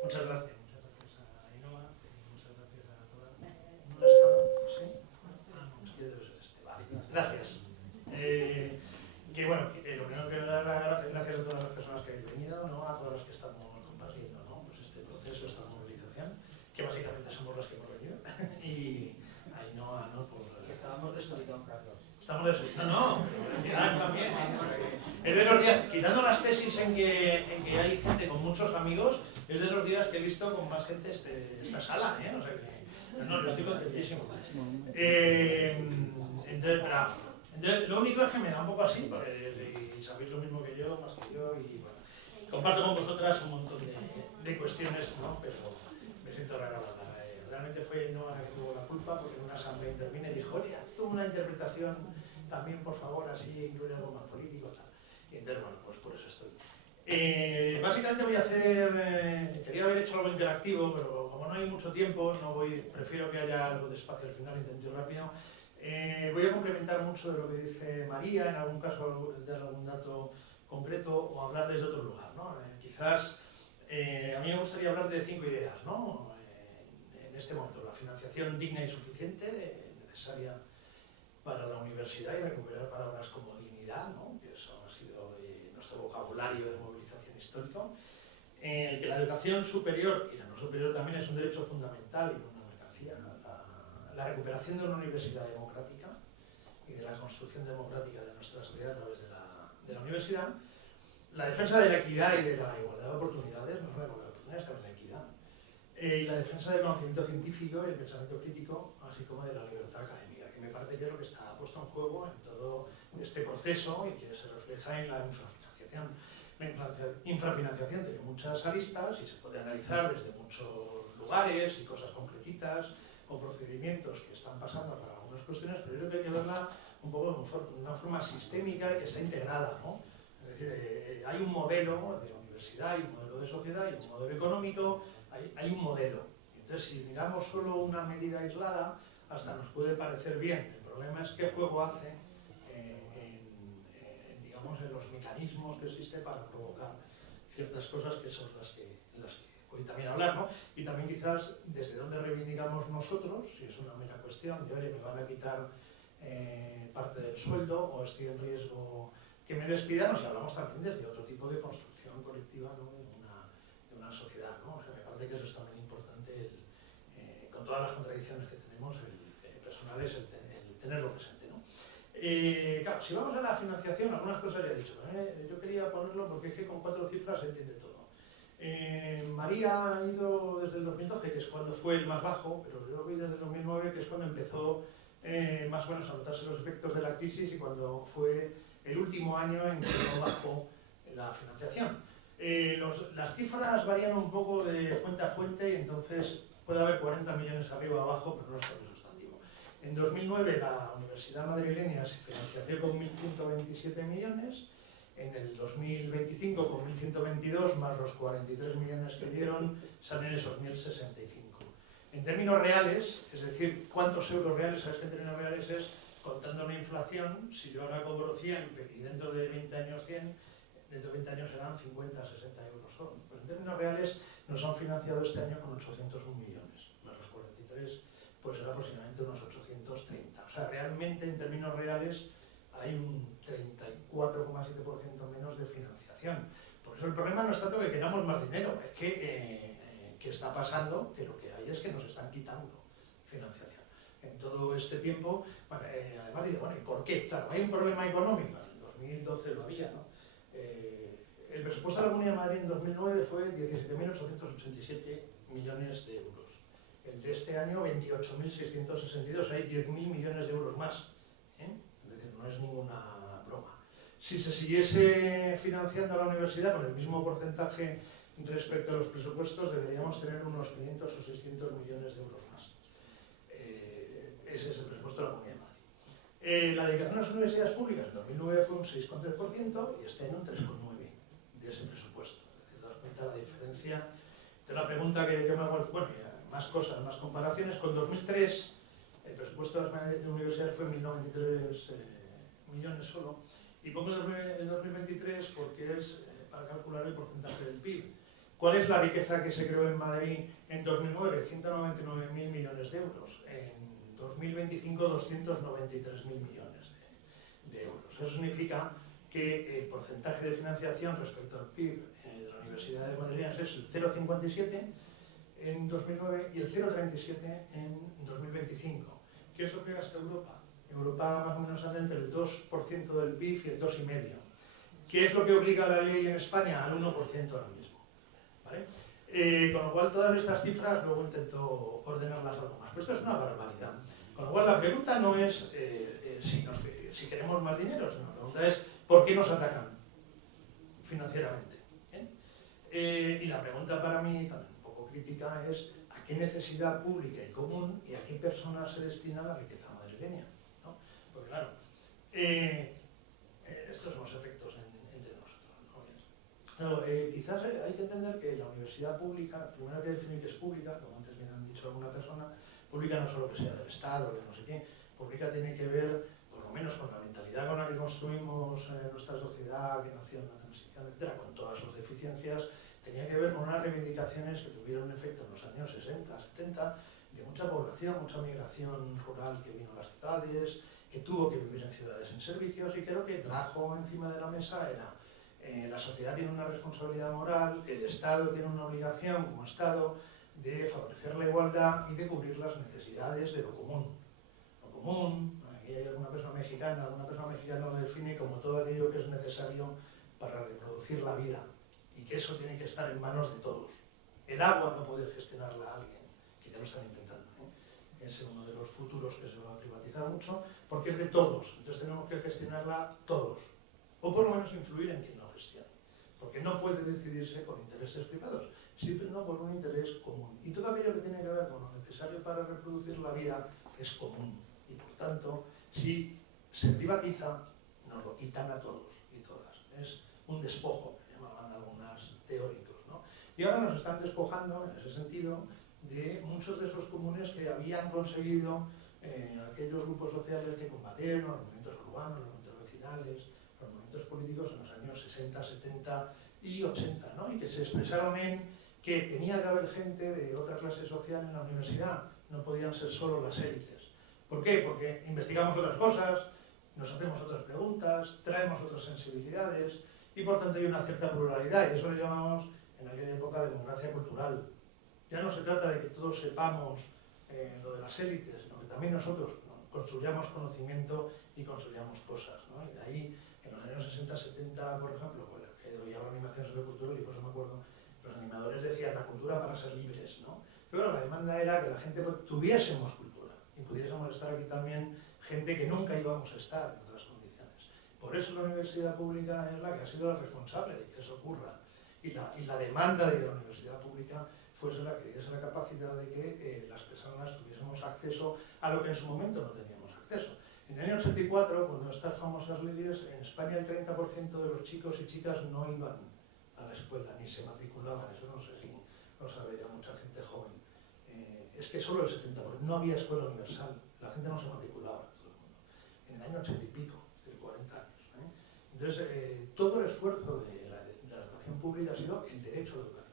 Muchas gracias a Ainhoa, muchas gracias a todas. ¿No estamos? ¿Sí? Ah, no, es que debe ser este. Vale, gracias. Que bueno, lo primero que dar las gracias a todas las personas que habéis venido, ¿no? A todas las que estamos compartiendo, ¿no? Pues este proceso, esta movilización, que básicamente somos las que hemos venido. Y a Ainhoa, ¿no? Por, Que estábamos de subidón, Carlos. Estamos de eso. No, también. Es de los días, quitando las tesis en que hay gente con muchos amigos, es de los días que he visto con más gente esta sala, ¿eh? O sea que, no, yo estoy contentísimo. Entonces, lo único es que me da un poco así, porque y sabéis lo mismo que yo, más que yo, y bueno, comparto con vosotras un montón de cuestiones, ¿no? Pero me siento regalada. Realmente fue Noa la que tuvo la culpa, porque en una asamblea intervine y dijo, oye, tuvo una interpretación también, por favor, así incluir algo más político, tal. Y entonces, bueno, pues por eso estoy. Básicamente voy a hacer, quería haber hecho algo interactivo, pero como no hay mucho tiempo, prefiero que haya algo de espacio al final, intento rápido. Voy a complementar mucho de lo que dice María, en algún caso dar algún dato concreto o hablar desde otro lugar, ¿no? Quizás a mí me gustaría hablar de 5 ideas, ¿no? En este momento, la financiación digna y suficiente, necesaria para la universidad, y recuperar palabras como dignidad, ¿no? Que eso ha sido nuestro vocabulario de movilización histórico. Que la educación superior y la no superior también es un derecho fundamental y no una mercancía. La recuperación de una universidad democrática y de la construcción democrática de nuestra sociedad a través de la universidad. La defensa de la equidad y de la igualdad de oportunidades, no solo la igualdad de oportunidades, también la equidad. Y la defensa del conocimiento científico y el pensamiento crítico, así como de la libertad académica, que me parece que es lo que está puesto en juego en todo este proceso y que se refleja en la infrafinanciación. La infrafinanciación tiene muchas aristas y se puede analizar desde muchos lugares y cosas concretitas o procedimientos que están pasando para algunas cuestiones, pero yo creo que hay que verla un poco de una forma sistémica y que está integrada, ¿no? Es decir, hay un modelo de universidad, hay un modelo de sociedad, hay un modelo económico, hay un modelo. Entonces, si miramos solo una medida aislada, hasta nos puede parecer bien. El problema es qué juego hace digamos, en los mecanismos que existe para provocar ciertas cosas que son las que hoy también hablar, ¿no? Y también quizás desde dónde reivindicamos nosotros, si es una mera cuestión de, oye, me van a quitar parte del sueldo o estoy en riesgo que me despidan, o si hablamos también desde otro tipo de construcción colectiva, ¿no? de una sociedad, ¿no? O sea, me parece que eso es también importante, con todas las contradicciones que tenemos, el personal es el tenerlo presente, ¿no? Claro, si vamos a la financiación, algunas cosas ya he dicho, yo quería ponerlo porque es que con 4 cifras se entiende todo. María ha ido desde el 2012, que es cuando fue el más bajo, pero yo vi desde el 2009, que es cuando empezó más o menos a notarse los efectos de la crisis y cuando fue el último año en que no bajó la financiación. Las cifras varían un poco de fuente a fuente y entonces puede haber 40 millones arriba o abajo, pero no es cambio sustantivo. En 2009 la Universidad Madrileña se financió con 1.127 millones, en el 2025 con 1.122 más los 43 millones que dieron salen esos 1.065. En términos reales, es decir, ¿cuántos euros reales? Sabes que en términos reales es contando la inflación, si yo ahora cobro 100 y dentro de 20 años 100, dentro de 20 años serán 50, 60 euros solo. Pues en términos reales nos han financiado este año con 801 millones, más los 43, pues será aproximadamente unos 830. O sea, realmente en términos reales hay un 34,7% menos de financiación. Por eso el problema no es tanto que queramos más dinero, es que está pasando que lo que hay es que nos están quitando financiación. En todo este tiempo, bueno, además digo, bueno, ¿y por qué? Claro, hay un problema económico, en 2012 lo había, ¿no? El presupuesto de la Comunidad de Madrid en 2009 fue 17.887 millones de euros. El de este año, 28.662, hay 10.000 millones de euros más. Es decir, no es ninguna broma. Si se siguiese financiando a la universidad con el mismo porcentaje respecto a los presupuestos, deberíamos tener unos 500 o 600 millones de euros más. Ese es el presupuesto de la Comunidad de Madrid. La dedicación a las universidades públicas en 2009 fue un 6,3% y este año un 3,9% de ese presupuesto. Es decir, te das cuenta de la diferencia de la pregunta que me hago. Bueno, más cosas, más comparaciones. Con 2003 el presupuesto de las universidades fue 1.093 millones solo. Y pongo el 2023 porque es para calcular el porcentaje del PIB. ¿Cuál es la riqueza que se creó en Madrid en 2009? 199.000 millones de euros. En 2025, 293.000 millones de euros. Eso significa que el porcentaje de financiación respecto al PIB de las universidades madrileñas es el 0,57 en 2009 y el 0,37 en 2025. ¿Qué es lo que gasta Europa? Europa más o menos anda entre el 2% del PIB y el 2,5%. ¿Qué es lo que obliga la ley en España? Al 1% ahora mismo. ¿Vale? Con lo cual todas estas cifras luego intento ordenarlas algo más. Pero esto es una barbaridad. Con lo cual la pregunta no es si queremos más dinero, sino la pregunta es ¿por qué nos atacan financieramente? Y la pregunta para mí, también un poco crítica, es ¿a qué necesidad pública y común y a qué personas se destina la riqueza madrileña? ¿No? Porque claro, estos son los efectos entre nosotros, ¿no? Claro, quizás hay que entender que la universidad pública, primero hay que definir que es pública, como antes bien han dicho alguna persona, pública no solo que sea del Estado, de no sé qué, pública tiene que ver, por lo menos con la mentalidad con la que construimos nuestra sociedad, que nació en la transición, etcétera, con todas sus deficiencias, tenía que ver con unas reivindicaciones que tuvieron efecto en los años 60, 70, de mucha población, mucha migración rural que vino a las ciudades, que tuvo que vivir en ciudades en servicios y que lo que trajo encima de la mesa era la sociedad tiene una responsabilidad moral, el Estado tiene una obligación como Estado de favorecer la igualdad y de cubrir las necesidades de lo común. Lo común, aquí hay alguna persona mexicana lo define como todo aquello que es necesario para reproducir la vida y que eso tiene que estar en manos de todos. El agua no puede gestionarla alguien, que ya lo están intentando, es uno de los futuros que se va a privatizar mucho, porque es de todos, entonces tenemos que gestionarla todos, o por lo menos influir en quien lo gestione, porque no puede decidirse por intereses privados, sino por un interés común. Y todo aquello que tiene que ver con lo necesario para reproducir la vida es común, y por tanto, si se privatiza, nos lo quitan a todos y todas. Es un despojo, que llamaban algunos teóricos, ¿no? Y ahora nos están despojando, en ese sentido, de muchos de esos comunes que habían conseguido aquellos grupos sociales que combatieron los movimientos urbanos, los movimientos vecinales, los movimientos políticos en los años 60, 70 y 80, ¿no? Y que se expresaron en que tenía que haber gente de otra clase social en la universidad, no podían ser solo las élites. ¿Por qué? Porque investigamos otras cosas, nos hacemos otras preguntas, traemos otras sensibilidades y por tanto hay una cierta pluralidad, y eso le llamamos en aquella época democracia cultural. Ya no se trata de que todos sepamos lo de las élites, sino que también nosotros, ¿no?, construyamos conocimiento y construyamos cosas, ¿no? Y de ahí, en los años 60, 70, por ejemplo, pues, doy ahora animación sociocultural y por eso me acuerdo, los animadores decían la cultura para ser libres, ¿no? Pero la demanda era que la gente tuviésemos cultura y pudiésemos estar aquí también gente que nunca íbamos a estar en otras condiciones. Por eso la universidad pública es la que ha sido la responsable de que eso ocurra y la demanda de que la universidad pública fuese la que diese la capacidad de que las personas tuviésemos acceso a lo que en su momento no teníamos acceso. En el año 84, cuando estas famosas leyes, en España el 30% de los chicos y chicas no iban a la escuela, ni se matriculaban, eso no sé si lo sabe ya mucha gente joven. Es que solo el 70%, no había escuela universal, la gente no se matriculaba, todo el mundo. En el año 80 y pico, de 40 años. Entonces, todo el esfuerzo de la educación pública ha sido el derecho a la educación.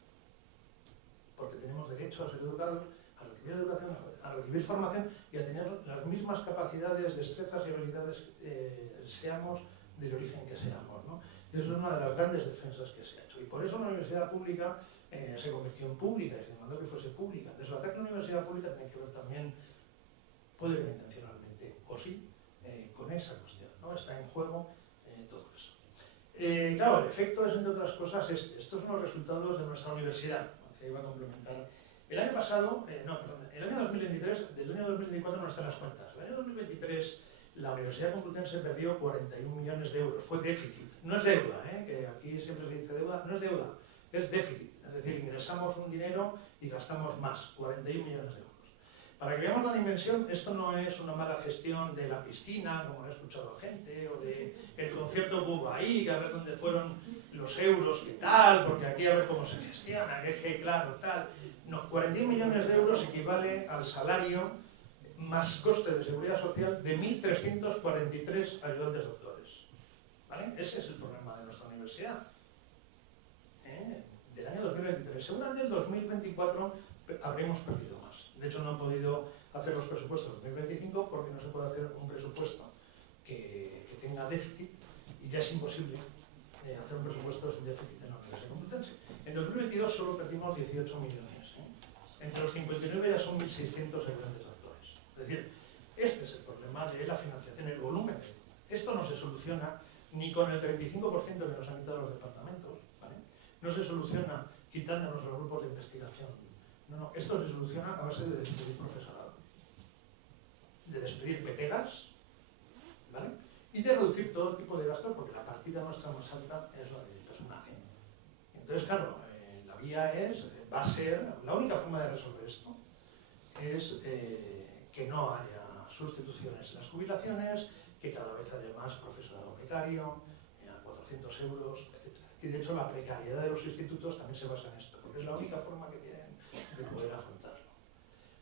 Porque tenemos derecho a ser educados, a recibir educación, a recibir formación y a tener las mismas capacidades, destrezas y habilidades, seamos del origen que seamos, ¿no? Y eso es una de las grandes defensas que se ha hecho. Y por eso la universidad pública se convirtió en pública y se demandó que fuese pública. Entonces el ataque a la universidad pública tiene que ver también, puede ver intencionalmente, o sí, con esa cuestión, ¿no? Está en juego todo eso. Claro, el efecto es, entre otras cosas, estos son los resultados de nuestra universidad. Que iba a complementar. El año pasado, el año 2023, del año 2024 no están las cuentas. El año 2023 la Universidad Complutense perdió 41 millones de euros, fue déficit. No es deuda, que aquí siempre se dice deuda, no es deuda, es déficit. Es decir, ingresamos un dinero y gastamos más, 41 millones de euros. Para que veamos la dimensión, esto no es una mala gestión de la piscina, como he escuchado a gente, o del concierto Bubaí, que a ver dónde fueron los euros, qué tal, porque aquí a ver cómo se gestiona, que claro, tal. No, 41 millones de euros equivale al salario más coste de seguridad social de 1.343 ayudantes doctores. ¿Vale? Ese es el problema de nuestra universidad. Del año 2023. Seguramente el 2024 habremos perdido más. De hecho, no han podido hacer los presupuestos de 2025 porque no se puede hacer un presupuesto que tenga déficit y ya es imposible hacer un presupuesto sin déficit en la Universidad Complutense. En 2022 solo perdimos 18 millones. Entre los 59 ya son 1.600 ayudantes doctores. Es decir, este es el problema de la financiación, el volumen. Esto no se soluciona ni con el 35% que nos han quitado los departamentos, ¿vale? No se soluciona quitándonos los grupos de investigación. No, esto se soluciona a base de despedir profesorado, de despedir petegas, ¿vale? Y de reducir todo tipo de gastos, porque la partida nuestra más alta es la de personal. Entonces, claro, la vía va a ser, la única forma de resolver esto es que no haya sustituciones en las jubilaciones, que cada vez haya más profesorado precario, a 400 euros, etc. Y de hecho la precariedad de los institutos también se basa en esto, porque es la única forma que tienen de poder afrontarlo.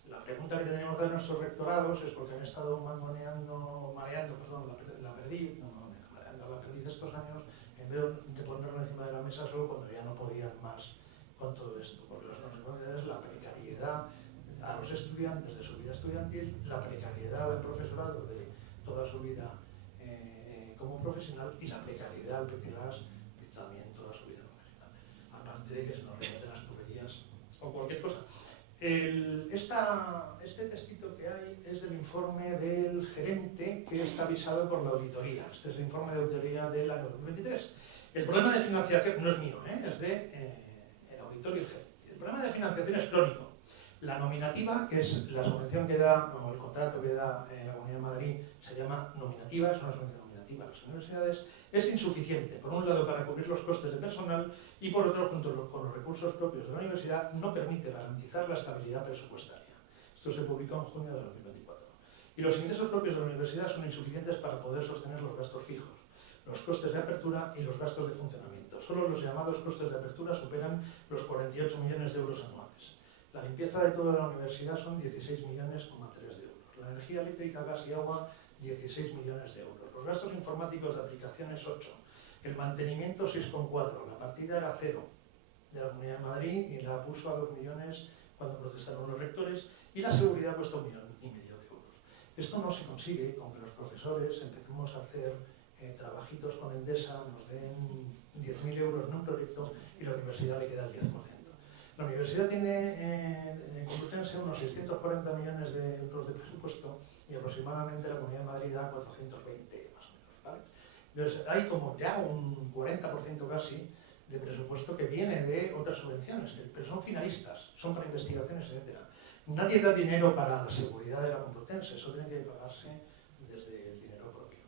La pregunta que tenemos que hacer nuestros rectorados es porque han estado mareando la perdiz, mareando la perdiz estos años, en vez de ponerlo encima de la mesa solo cuando ya no podían más con todo esto, porque las consecuencias es la precariedad a los estudiantes de su vida estudiantil, la precariedad del profesorado de toda su vida como profesional y la precariedad al PTGAS también toda su vida profesional, aparte de que se nos remeten las tuberías o cualquier cosa. Este textito que hay es del informe del gerente que está avisado por la auditoría. Este es el informe de auditoría del año 2023. El problema de financiación no es mío, es de el auditor y el gerente. El problema de financiación es crónico. La nominativa, que es la subvención que da, o el contrato que da la Comunidad de Madrid, se llama nominativa, es una subvención nominativa a las universidades, es insuficiente, por un lado para cubrir los costes de personal y por otro, junto con los recursos propios de la universidad, no permite garantizar la estabilidad presupuestaria. Esto se publicó en junio de 2024. Y los ingresos propios de la universidad son insuficientes para poder sostener los gastos fijos, los costes de apertura y los gastos de funcionamiento. Solo los llamados costes de apertura superan los 48 millones de euros anuales. La limpieza de toda la universidad son 16 millones,3 de euros. La energía eléctrica, gas y agua, 16 millones de euros. Los gastos informáticos de aplicaciones, 8. El mantenimiento, 6,4. La partida era 0 de la Comunidad de Madrid y la puso a 2 millones cuando protestaron los rectores, y la seguridad cuesta 1,5 millones de euros. Esto no se consigue con que los profesores empecemos a hacer trabajitos con Endesa, nos den 10.000 euros en un proyecto y la universidad le queda el 10%. La universidad tiene en Complutense unos 640 millones de euros de presupuesto y aproximadamente la Comunidad de Madrid da 420 más o menos, ¿vale? Entonces hay como ya un 40% casi de presupuesto que viene de otras subvenciones, pero son finalistas, son para investigaciones, etc. Nadie da dinero para la seguridad de la Complutense, eso tiene que pagarse desde el dinero propio.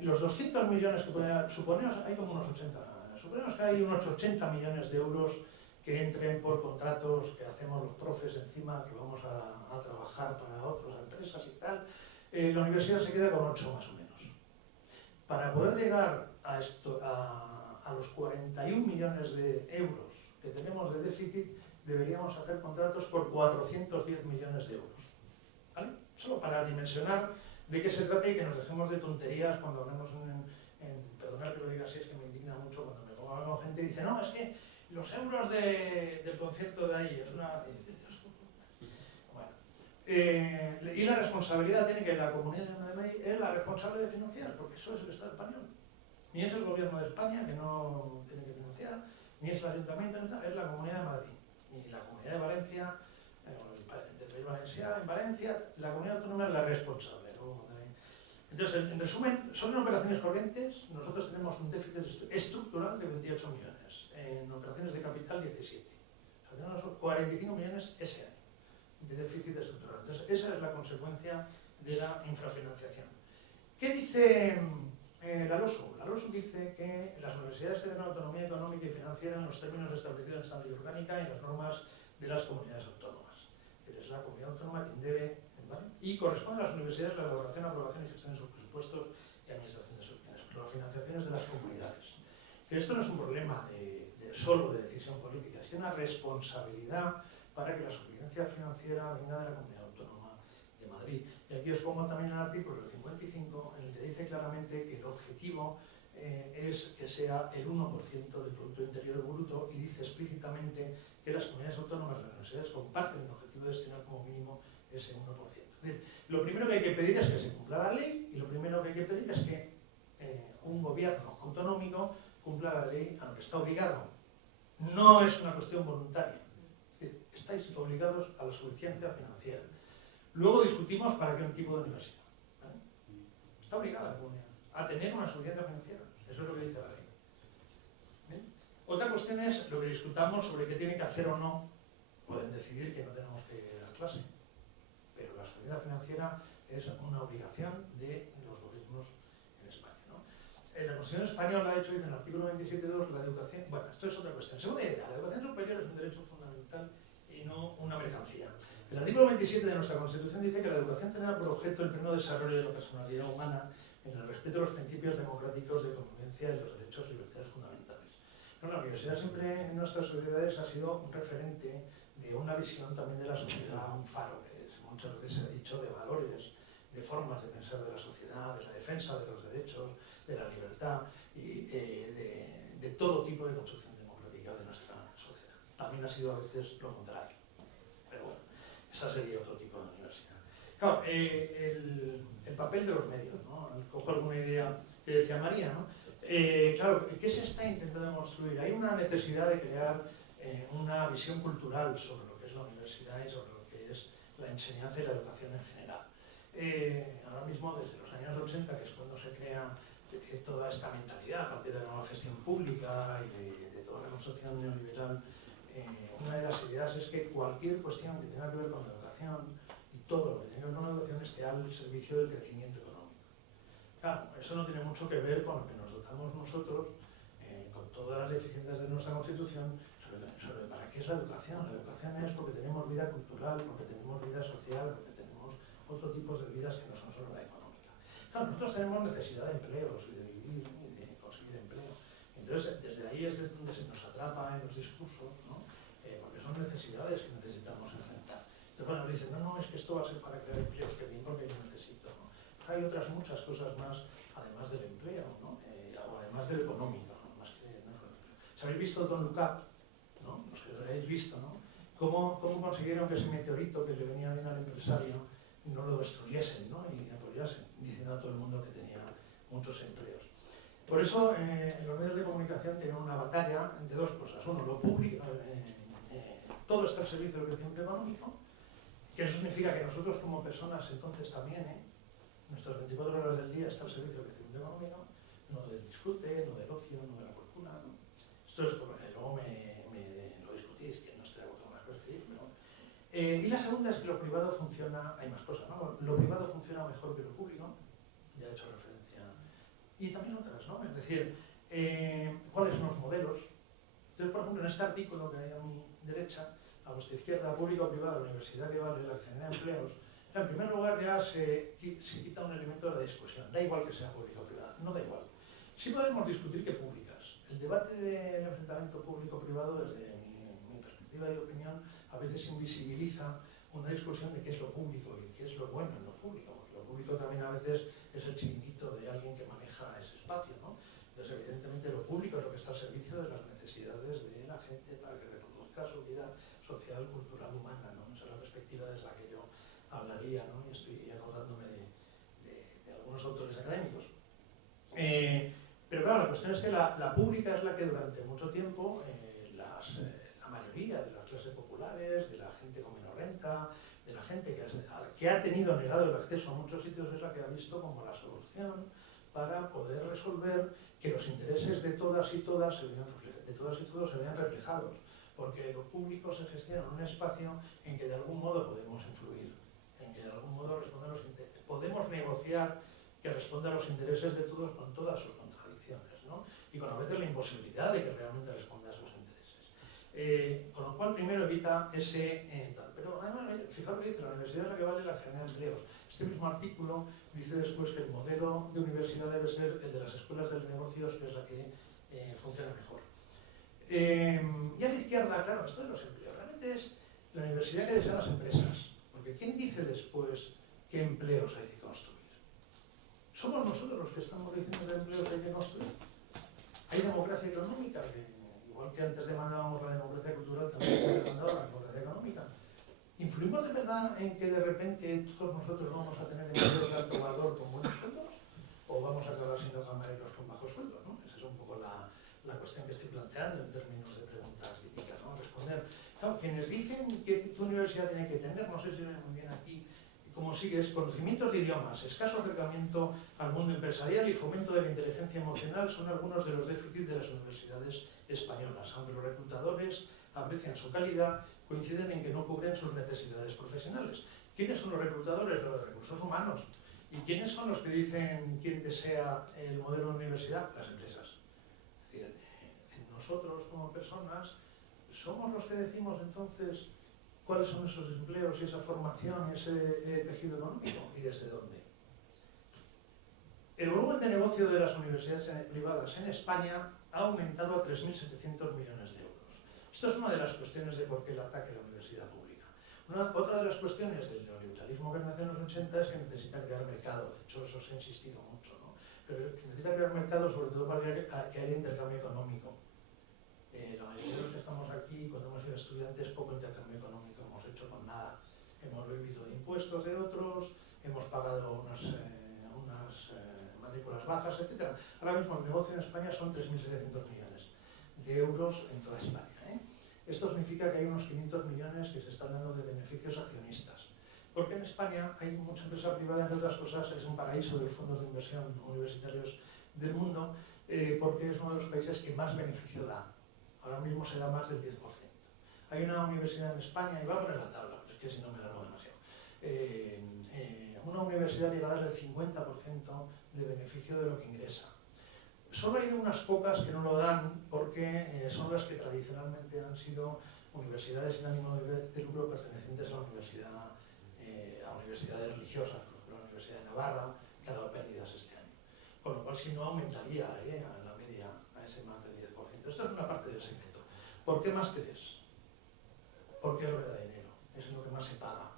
Los 200 millones que suponemos, hay como unos 80, suponemos que hay unos 80 millones de euros que entren por contratos que hacemos los profes encima, que vamos a trabajar para otras empresas y tal. La universidad se queda con 8 más o menos. Para poder llegar a los 41 millones de euros que tenemos de déficit, deberíamos hacer contratos por 410 millones de euros. ¿Vale? Solo para dimensionar de qué se trata y que nos dejemos de tonterías cuando hablemos perdonad que lo diga así, es que me indigna mucho cuando me pongo a hablar con gente y dice, no, es que los euros del concierto de ahí es una... Bueno, y la responsabilidad tiene que la Comunidad de Madrid es la responsable de financiar, porque eso es el Estado español. Ni es el Gobierno de España, que no tiene que financiar, ni es el Ayuntamiento, es la Comunidad de Madrid. Y la Comunidad de Valencia, del País Valenciano, en Valencia, la Comunidad Autónoma es la responsable. Entonces, en resumen, son operaciones corrientes, nosotros tenemos un déficit estructural de 28 millones, en operaciones de capital 17. O sea, tenemos 45 millones ese año de déficit estructural. Entonces, esa es la consecuencia de la infrafinanciación. ¿Qué dice la LOSU? La LOSU dice que las universidades tienen autonomía económica y financiera en los términos establecidos en esta ley orgánica y en las normas de las comunidades autónomas. Es la comunidad autónoma quien debe, ¿vale? Y corresponde a las universidades la elaboración, aprobación y gestión de sus presupuestos y administración de sus bienes, pero la financiación es de las comunidades. Esto no es un problema solo de decisión política, es una responsabilidad para que la suficiencia financiera venga de la Comunidad Autónoma de Madrid. Y aquí os pongo también el artículo 55, en el que dice claramente que el objetivo es que sea el 1% del Producto Interior Bruto, y dice explícitamente que las comunidades autónomas y las universidades comparten el objetivo de destinar como mínimo ese 1%. Es decir, lo primero que hay que pedir es que se cumpla la ley, y lo primero que hay que pedir es que un gobierno autonómico cumpla la ley a lo que está obligado. No es una cuestión voluntaria. Es decir, estáis obligados a la suficiencia financiera. Luego discutimos para qué tipo de universidad. ¿Vale? Está obligada la comunidad a tener una suficiencia financiera. Eso es lo que dice la ley. ¿Bien? Otra cuestión es lo que discutamos sobre qué tiene que hacer o no. Pueden decidir que no tenemos que ir a clase, pero la suficiencia financiera es una obligación de los gobiernos en España, ¿no? La Constitución española ha hecho en el artículo 27.2 la educación. Bueno, esto es otra cuestión. Segunda idea, la educación superior es un derecho fundamental y no una mercancía. El artículo 27 de nuestra Constitución dice que la educación tendrá por objeto el pleno desarrollo de la personalidad humana en el respeto a los principios democráticos de convivencia y los derechos y libertades fundamentales. Bueno, la universidad siempre en nuestras sociedades ha sido un referente de una visión también de la sociedad, un faro, que muchas veces se ha dicho, de valores, de formas de pensar de la sociedad, de la defensa de los derechos, de la libertad y de todo tipo de construcción democrática de nuestra sociedad. También ha sido a veces lo contrario, pero bueno, esa sería otro tipo de universidad. Claro, el papel de los medios, ¿no? Cojo alguna idea que decía María, ¿no? Claro, ¿qué se está intentando construir? Hay una necesidad de crear una visión cultural sobre lo que es la universidad y sobre lo que es la enseñanza y la educación en general. Ahora mismo, desde los años 80, que es cuando se crea toda esta mentalidad a partir de la nueva gestión pública y de toda la construcción neoliberal, una de las ideas es que cualquier cuestión que tenga que ver con la educación y todo lo que tenga que ver con la educación esté al servicio del crecimiento económico. Claro, eso no tiene mucho que ver con lo que nos dotamos nosotros, con todas las deficiencias de nuestra Constitución, sobre para qué es la educación. La educación es porque tenemos vida cultural, porque tenemos vida social, porque tenemos otros tipos de vidas que no son solo la económica. Claro, nosotros tenemos necesidad de empleos y de vivir y de conseguir empleo. Entonces, desde ahí es donde se nos atrapa en los discursos, ¿no? Porque son necesidades que necesitamos enfrentar. Lo que bueno, dicen, no, es que esto va a ser para crear empleos, que bien, porque yo necesito, ¿no? Hay otras muchas cosas más, además del empleo, ¿no? O además del económico, ¿no? Más que, ¿no? Si habéis visto Don't Look Up, ¿no? Los que lo habéis visto, ¿no? ¿Cómo consiguieron que ese meteorito que le venía bien al empresario no lo destruyesen, ¿no? Y apoyasen, diciendo a todo el mundo que tenía muchos empleos. Por eso, los medios de comunicación tienen una batalla entre dos cosas. Uno, lo público, todo está al servicio del crecimiento económico, que eso significa que nosotros como personas entonces también, nuestras 24 horas del día está al servicio del crecimiento económico, no del disfrute, no del ocio, no de la cultura, ¿no? Esto es, luego me lo discutís, que no estoy de acuerdo con las cosas que digo, pero... y la segunda es que lo privado funciona, hay más cosas, ¿no? Lo privado funciona mejor que lo público, ya he hecho referencia, y también otras, ¿no? Es decir, ¿cuáles son los modelos? Entonces, por ejemplo, en este artículo que hay a mi derecha, a vuestra izquierda, público o privado, la universidad que vale, la que genera empleos, en primer lugar ya se quita un elemento de la discusión, da igual que sea público o privado, no da igual. Sí podemos discutir que públicas. El debate del enfrentamiento público-privado, desde mi perspectiva y opinión, a veces invisibiliza una discusión de qué es lo público y qué es lo bueno en lo público, porque lo público también a veces es el chiringuito de alguien que maneja ese espacio, ¿no? Entonces, evidentemente, lo público es lo que está al servicio de las necesidades de la gente para que reproduzca su vida social, cultural, humana, ¿no? Esa es la perspectiva desde la que yo hablaría, ¿no? Y estoy acordándome de algunos autores académicos. Pero claro, la cuestión es que la pública es la que durante mucho tiempo la mayoría de las clases populares, de la gente con menor renta, de la gente que ha tenido negado el acceso a muchos sitios, es la que ha visto como la solución para poder resolver que los intereses de todas y todos se vean reflejados, porque lo público se gestiona en un espacio en que de algún modo podemos influir, en que de algún modo podemos negociar que responda a los intereses de todos con todas sus contradicciones, ¿no? Y con a veces la imposibilidad de que realmente responda a esos intereses. Con lo cual primero evita ese tal. Pero además, fijaros que dice, la universidad es la que vale la genera empleos. Este mismo artículo dice después que el modelo de universidad debe ser el de las escuelas de negocios, que es la que funciona mejor. Y a la izquierda, claro, esto de los empleos, realmente es la universidad que desean las empresas, porque ¿quién dice después qué empleos hay que construir? Somos nosotros los que estamos diciendo qué empleos hay que construir. Hay democracia económica, que igual que antes demandábamos la democracia cultural, también se demandaba la democracia económica. ¿Influimos de verdad en que de repente todos nosotros vamos a tener empleos de alto valor con buenos sueldos? ¿O vamos a acabar siendo camareros con bajos sueldos, ¿no? Esa es un poco la cuestión que estoy planteando en términos de preguntas críticas, ¿no? Responder. Claro, quienes dicen que tu universidad tiene que tener, no sé si ven muy bien aquí, como sigues, conocimientos de idiomas, escaso acercamiento al mundo empresarial y fomento de la inteligencia emocional son algunos de los déficits de las universidades españolas, aunque los reclutadores aprecian su calidad, coinciden en que no cubren sus necesidades profesionales. ¿Quiénes son los reclutadores? Los de recursos humanos. ¿Y quiénes son los que dicen quién desea el modelo de universidad? Las empresas. Es decir, nosotros como personas somos los que decimos entonces cuáles son esos empleos y esa formación y ese tejido económico y desde dónde. El volumen de negocio de las universidades privadas en España ha aumentado a 3.700 millones de euros. Esto es una de las cuestiones de por qué el ataque a la universidad pública. Otra de las cuestiones del neoliberalismo que nació en los 80 es que necesita crear mercado. Sobre eso se ha insistido mucho, ¿no? Pero que necesita crear mercado sobre todo para que haya intercambio económico. La mayoría de los que estamos aquí, cuando hemos sido estudiantes, poco intercambio económico hemos hecho con nada. Hemos vivido de impuestos de otros, hemos pagado unas matrículas bajas, etc. Ahora mismo el negocio en España son 3.700 millones de euros en toda España, ¿eh? Esto significa que hay unos 500 millones que se están dando de beneficios accionistas. Porque en España hay mucha empresa privada, entre otras cosas, es un paraíso de los fondos de inversión universitarios del mundo, porque es uno de los países que más beneficio da. Ahora mismo se da más del 10%. Hay una universidad en España, y voy a poner la tabla, es que si no me largo demasiado, una universidad llega a dar el 50% de beneficio de lo que ingresa. Solo hay unas pocas que no lo dan porque son las que tradicionalmente han sido universidades sin ánimo de lucro pertenecientes a universidades religiosas, por ejemplo la Universidad de Navarra, que ha dado pérdidas este año. Con lo cual, si no, aumentaría a la media a ese más del 10%. Esto es una parte del secreto. ¿Por qué másteres? Porque es rueda de dinero, es lo que más se paga.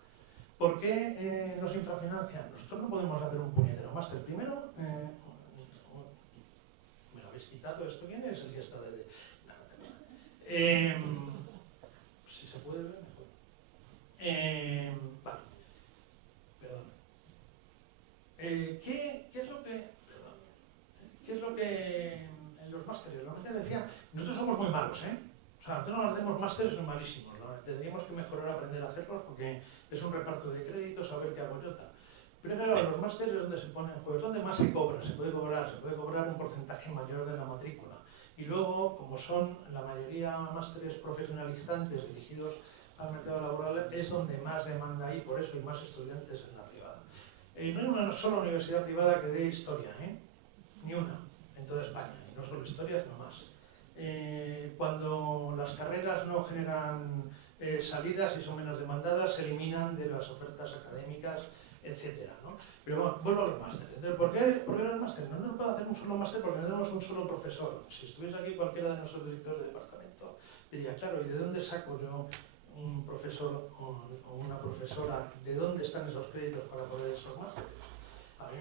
¿Por qué nos infrafinancian? Nosotros no podemos hacer un puñetero máster. Primero, me lo habéis quitado, ¿esto quién es? El que está de... si se puede ver, mejor. Vale, perdón. ¿Qué es lo que... Perdón. ¿Qué es lo que... En los másteres, lo que te decía, nosotros somos muy malos, ¿eh? O sea, nosotros nos hacemos másteres malísimos, ¿no? Tendríamos que mejorar, aprender a hacerlos, porque es un reparto de créditos, saber qué hago yo, tal. Pero claro, los másteres es donde se pone en juego, es donde más se cobra, se puede cobrar un porcentaje mayor de la matrícula. Y luego, como son la mayoría másteres profesionalizantes dirigidos al mercado laboral, es donde más demanda hay, por eso hay más estudiantes en la privada. No hay una sola universidad privada que dé historia, ¿eh? Ni una, en toda España, y no solo historia, sino más. Cuando las carreras no generan salidas y son menos demandadas, se eliminan de las ofertas académicas, etcétera, ¿no? Pero bueno, vuelvo a los másteres. Entonces, ¿por qué los másteres? No nos puede hacer un solo máster porque no tenemos un solo profesor. Si estuviese aquí cualquiera de nuestros directores de departamento, diría, claro, ¿y de dónde saco yo un profesor o una profesora? ¿De dónde están esos créditos para poder esos másteres? A mí,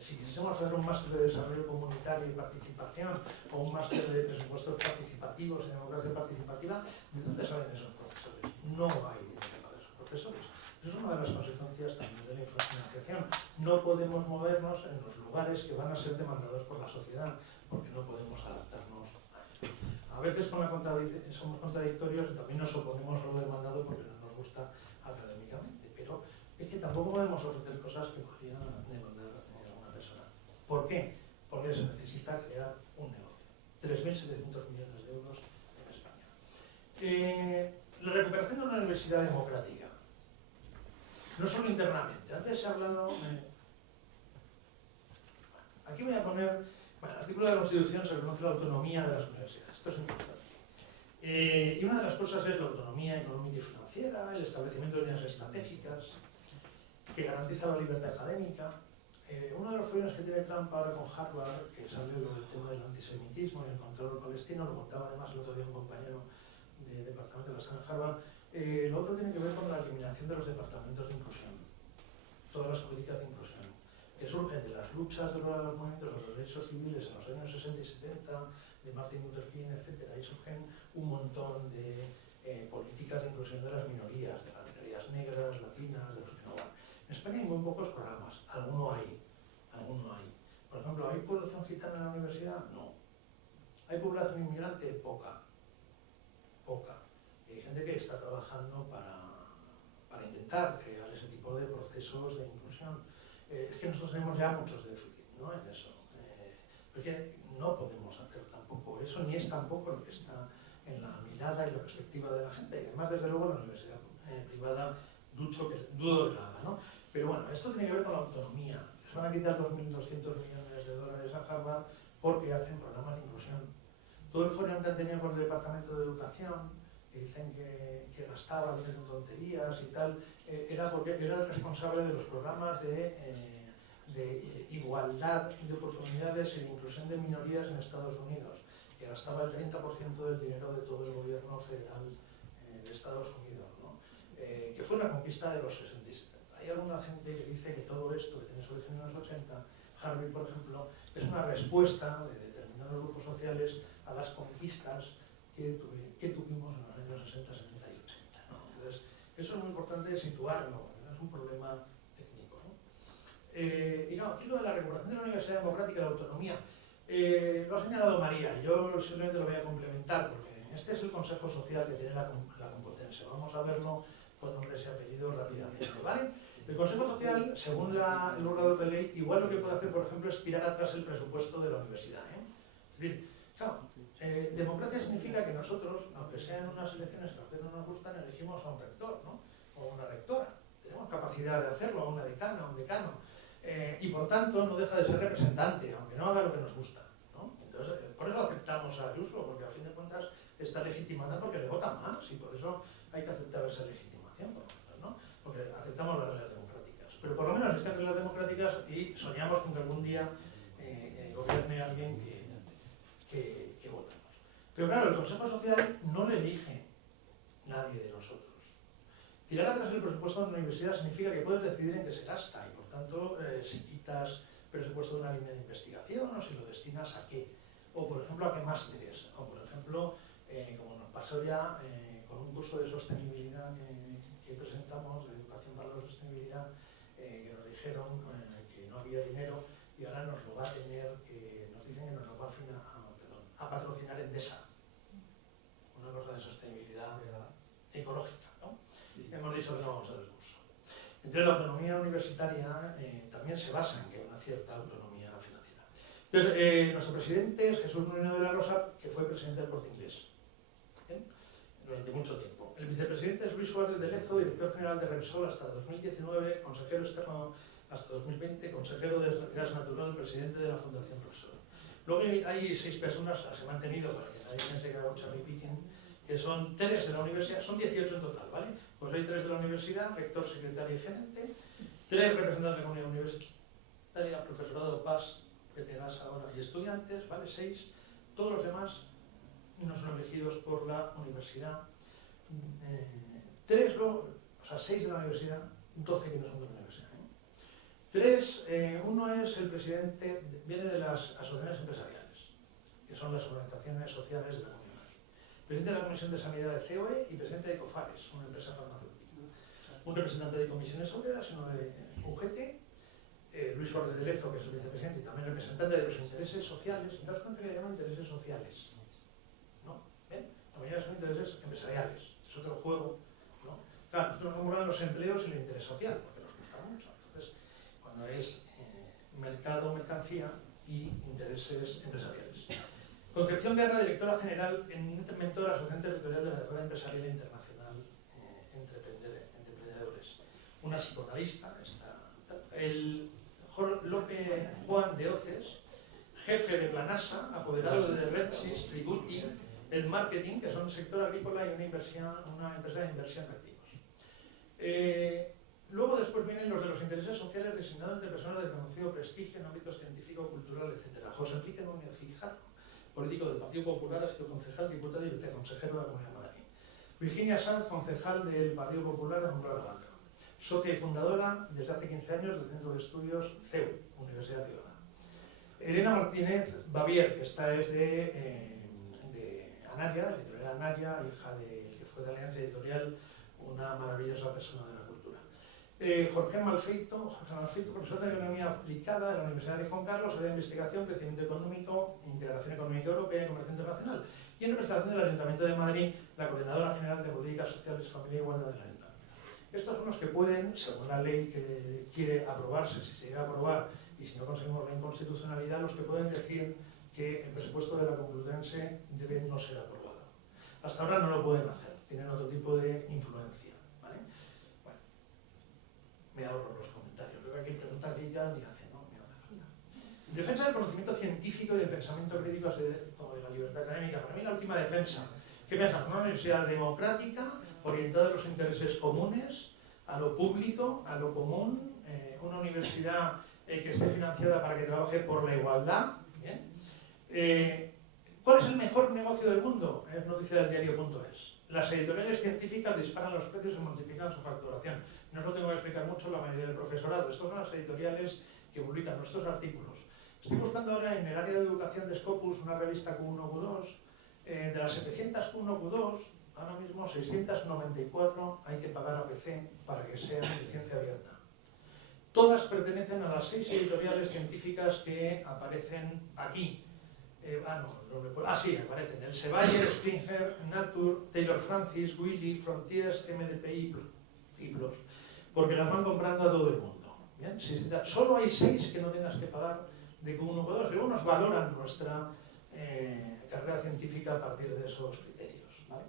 si quisiéramos hacer un máster de desarrollo comunitario y participación o un máster de presupuestos participativos y democracia participativa, ¿de dónde salen esos profesores? No hay dinero para esos profesores. Eso es una de las consecuencias también de la infrafinanciación. No podemos movernos en los lugares que van a ser demandados por la sociedad, porque no podemos adaptarnos a esto. A veces somos contradictorios y también nos oponemos a lo demandado porque no nos gusta académicamente, pero es que tampoco podemos ofrecer cosas que podría demandar una persona. ¿Por qué? Porque se necesita crear un negocio. 3.700 millones de euros en España. La recuperación de una universidad democrática. No solo internamente. Antes se ha hablado... aquí voy a poner... Bueno, el artículo de la Constitución se reconoce la autonomía de las universidades. Esto es importante. Y una de las cosas es la autonomía económica y financiera, el establecimiento de líneas estratégicas, que garantiza la libertad académica. Uno de los problemas que tiene Trump ahora con Harvard, que sale lo del tema del antisemitismo y el control palestino, lo contaba además el otro día un compañero de departamento de la San Harvard. Lo otro tiene que ver con la eliminación de los departamentos de inclusión, todas las políticas de inclusión, que surgen de las luchas de los movimientos de los derechos civiles en los años 60 y 70, de Martin Luther King, etc. Ahí surgen un montón de políticas de inclusión de las minorías negras, latinas, de los que no van. En España hay muy pocos programas, alguno hay. Por ejemplo, ¿hay población gitana en la universidad? No. ¿Hay población inmigrante? Poca. Hay gente que está trabajando para intentar crear ese tipo de procesos de inclusión. Es que nosotros tenemos ya muchos déficits, ¿no? En eso. Porque no podemos hacer tampoco eso, ni es tampoco lo que está en la mirada y la perspectiva de la gente. Y además, desde luego, la universidad privada dudo que la haga, ¿no? Pero bueno, esto tiene que ver con la autonomía. Les van a quitar 2.200 millones de dólares a Harvard porque hacen programas de inclusión. Todo el follón que han tenido con el Departamento de Educación, que dicen que gastaba dinero en tonterías y tal, era porque era el responsable de los programas de igualdad de oportunidades y de inclusión de minorías en Estados Unidos, que gastaba el 30% del dinero de todo el gobierno federal de Estados Unidos, ¿no? Que fue una conquista de los 60 y 70. Hay alguna gente que dice que todo esto, que tiene su origen en los 80, Harvey, por ejemplo, es una respuesta de determinados grupos sociales a las conquistas que tuvimos en los años 60, 70 y 80, ¿no? Entonces, eso es muy importante situarlo, no es un problema técnico, ¿no? Y claro, aquí lo de la recuperación de la Universidad Democrática y la autonomía, lo ha señalado María, y yo simplemente lo voy a complementar, porque este es el Consejo Social que tiene la Complutense. Vamos a verlo con nombres y apellidos rápidamente, ¿vale? El Consejo Social, según el órgano de ley, igual lo que puede hacer, por ejemplo, es tirar atrás el presupuesto de la universidad, ¿eh? Es decir, claro, democracia significa que nosotros, aunque sean unas elecciones que a ustedes no nos gustan, elegimos a un rector, ¿no? O una rectora. Tenemos capacidad de hacerlo, a una decana, a un decano. Y por tanto no deja de ser representante, aunque no haga lo que nos gusta, ¿no? Entonces, por eso aceptamos a Ayuso, porque a fin de cuentas está legitimada porque le votan más, y por eso hay que aceptar esa legitimación, ¿no? Porque aceptamos las reglas democráticas. Pero por lo menos estas reglas democráticas y soñamos con que algún día gobierne alguien que votamos. Pero claro, el Consejo Social no le elige nadie de nosotros. Tirar atrás el presupuesto de una universidad significa que puedes decidir en qué se gasta y, por tanto, si quitas presupuesto de una línea de investigación o si lo destinas a qué. O, por ejemplo, a qué másteres. O, por ejemplo, como nos pasó ya con un curso de sostenibilidad que presentamos, de educación para la sostenibilidad, que nos dijeron que no había dinero y ahora nos lo va a tener, nos dicen que nos lo va a patrocinar Endesa. Una cosa de sostenibilidad ecológica, ¿no? Hemos dicho que no vamos a dar el curso. Entonces la autonomía universitaria también se basa en que hay una cierta autonomía financiera. Entonces, nuestro presidente es Jesús Molino de la Rosa, que fue presidente del Corte Inglés durante mucho tiempo. El vicepresidente es Luis Suárez de Lezo, director general de Repsol hasta 2019, consejero externo hasta 2020, consejero de gas natural, presidente de la Fundación Repsol. Luego hay 6 personas, se han mantenido para que nadie piense que hago cherry picking, que son 3 de la universidad, son 18 en total, ¿vale? Pues hay 3 de la universidad, rector, secretario y gerente, 3 representantes de la comunidad universitaria, profesorado, PAS, PTGAS ahora y estudiantes, ¿vale? 6. Todos los demás no son elegidos por la universidad. 6 de la universidad, 12 que no son de la universidad. 3, uno es el presidente, viene de las asociaciones empresariales, que son las organizaciones sociales de la comunidad. Presidente de la Comisión de Sanidad de COE y presidente de COFARES, una empresa farmacéutica. Un representante de comisiones obreras, uno de UGT, Luis Suárez de Lezo, que es el vicepresidente, y también representante de los intereses sociales. ¿Te das cuenta que le llaman intereses sociales? ¿No? ¿Ven? La mayoría son intereses empresariales. Es otro juego, ¿no? Claro, nosotros nos molan los empleos y el interés social, porque nos gusta mucho. Entonces, cuando es mercado, mercancía y intereses empresariales. Concepción Guerra, directora general en mentora asociación territorial de la Red Empresarial Internacional entre Emprendedores. Una psicoanalista, el Juan de Oces, jefe de Planasa, apoderado de Redsis, Tributi, el marketing, que son sector agrícola y una empresa de inversión de activos. Luego después vienen los de los intereses sociales designados entre personas de conocido prestigio en ámbitos científico, cultural, etc. José Enrique Núñez Fijar, político del Partido Popular, ha sido concejal, diputado y viceconsejero de la Comunidad de Madrid. Virginia Sanz, concejal del Partido Popular en Moncloa la Banca. Socia y fundadora desde hace 15 años del Centro de Estudios CEU, Universidad Privada. Elena Martínez Bavier, que esta es de Anaria, de editorial Anaria, hija que fue de Alianza Editorial, una maravillosa persona de la cultura. Jorge Malfeito, profesor de Economía Aplicada de la Universidad de Juan Carlos, área de investigación, crecimiento económico, integración económica europea y comercio internacional. Y en representación del Ayuntamiento de Madrid, la Coordinadora General de Políticas Sociales, Familia y Igualdad del Ayuntamiento. Estos son los que pueden, según la ley que quiere aprobarse, si se llega a aprobar y si no conseguimos la inconstitucionalidad, los que pueden decir que el presupuesto de la Complutense debe no ser aprobado. Hasta ahora no lo pueden hacer, tienen otro tipo de influencia, ¿vale? Bueno, me ahorro los comentarios, luego hay que preguntar que ya ni hace, ¿no? Ni hace falta. Defensa del conocimiento científico y del pensamiento crítico como de la libertad académica. Para mí la última defensa. ¿Qué piensas? Una universidad democrática, orientada a los intereses comunes, a lo público, a lo común, una universidad que esté financiada para que trabaje por la igualdad. ¿Bien? ¿Cuál es el mejor negocio del mundo? Es noticia del diario.es. Las editoriales científicas disparan los precios y multiplican su facturación. No os lo tengo que explicar mucho la mayoría del profesorado. Estas son las editoriales que publican nuestros artículos. Estoy buscando ahora en el área de educación de Scopus una revista Q1, Q2. De las 700 Q1, Q2, ahora mismo 694 hay que pagar a PC para que sean de ciencia abierta. Todas pertenecen a las 6 editoriales científicas que aparecen aquí. Sí, aparecen. Elsevier, Springer, Nature, Taylor Francis, Wiley, Frontiers, MDPI y PLOS. Porque las van comprando a todo el mundo. ¿Bien? Solo hay 6 que no tengas que pagar de Q1, Q2. Luego nos valoran nuestra carrera científica a partir de esos criterios. ¿Vale?